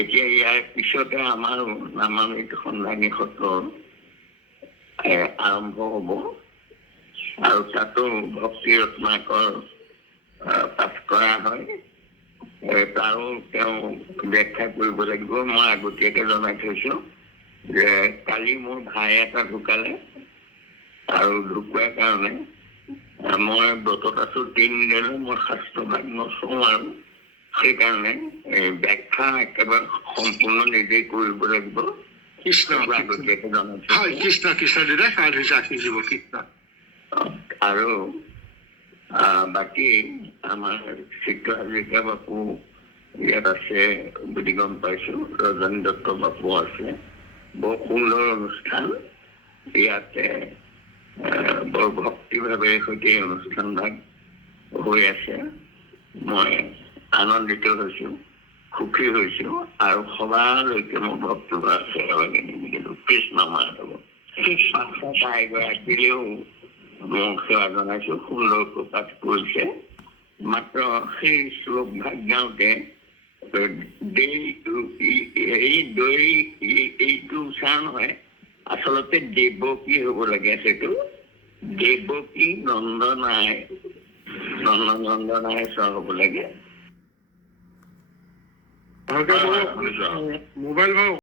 এতিয়া ইয়াৰ পিছতে আমাৰ নামামিত সন্ধানী সত্ৰ আৰম্ভ হ'ব, আৰু তাতো ভক্তি ৰত্নাকৰ পাঠ কৰা হয়। তাৰো তেওঁ ব্যাখ্যা কৰিব লাগিব। মই আগতীয়াকে জনাই থৈছো যে কালি মোৰ ভাই এটা ঢুকালে, আৰু ঢুকোৱাৰ কাৰণে মই ব্ৰতত আছো 3 দিনলৈ মই শাস্ত্ৰভাগ নচওঁ, আৰু সেইকাৰণে ব্যাখ্যা একেবাৰে সম্পূৰ্ণ নিজেই কৰিব লাগিব। কৃষ্ণ আগতীয়াকে জনাই হয়, থৈছো। কৃষ্ণ কৃষ্ণ দেউতা সেৱা ধৰিছো, আশীষ দিব কৃষ্ণ। আৰু বাকী আমাৰ চিত্ৰ হাজৰিকা বাপু ইয়াত আছে বুলি গম পাইছো, ৰজনী দত্ত বাপু আছে। বৰ সুন্দৰ অনুষ্ঠান ইয়াতে, বৰ ভক্তিভাৱে সৈতে অনুষ্ঠান ভাগ হৈ আছে। মই আনন্দিত হৈছো, সুখী হৈছো, আৰু সবালৈকে মোৰ ভক্তিভাৱ সেৱাকে নিমিলিলো। কৃষ্ণ মাধৱ এগৰাকীলেও মোক সেৱা জনাইছো, সুন্দৰকৈ পাঠ কৰিছে। মাত্ৰ সেই শ্লোক ভাগ গাওঁতে এইটো উচ্চাৰণ হয়, আচলতে দেৱকী হ'ব লাগে। সেইটো দেৱকী নন্দনাই চোৱা হ'ব লাগে। শইকীয়া বাবু মোবাইল বাৰু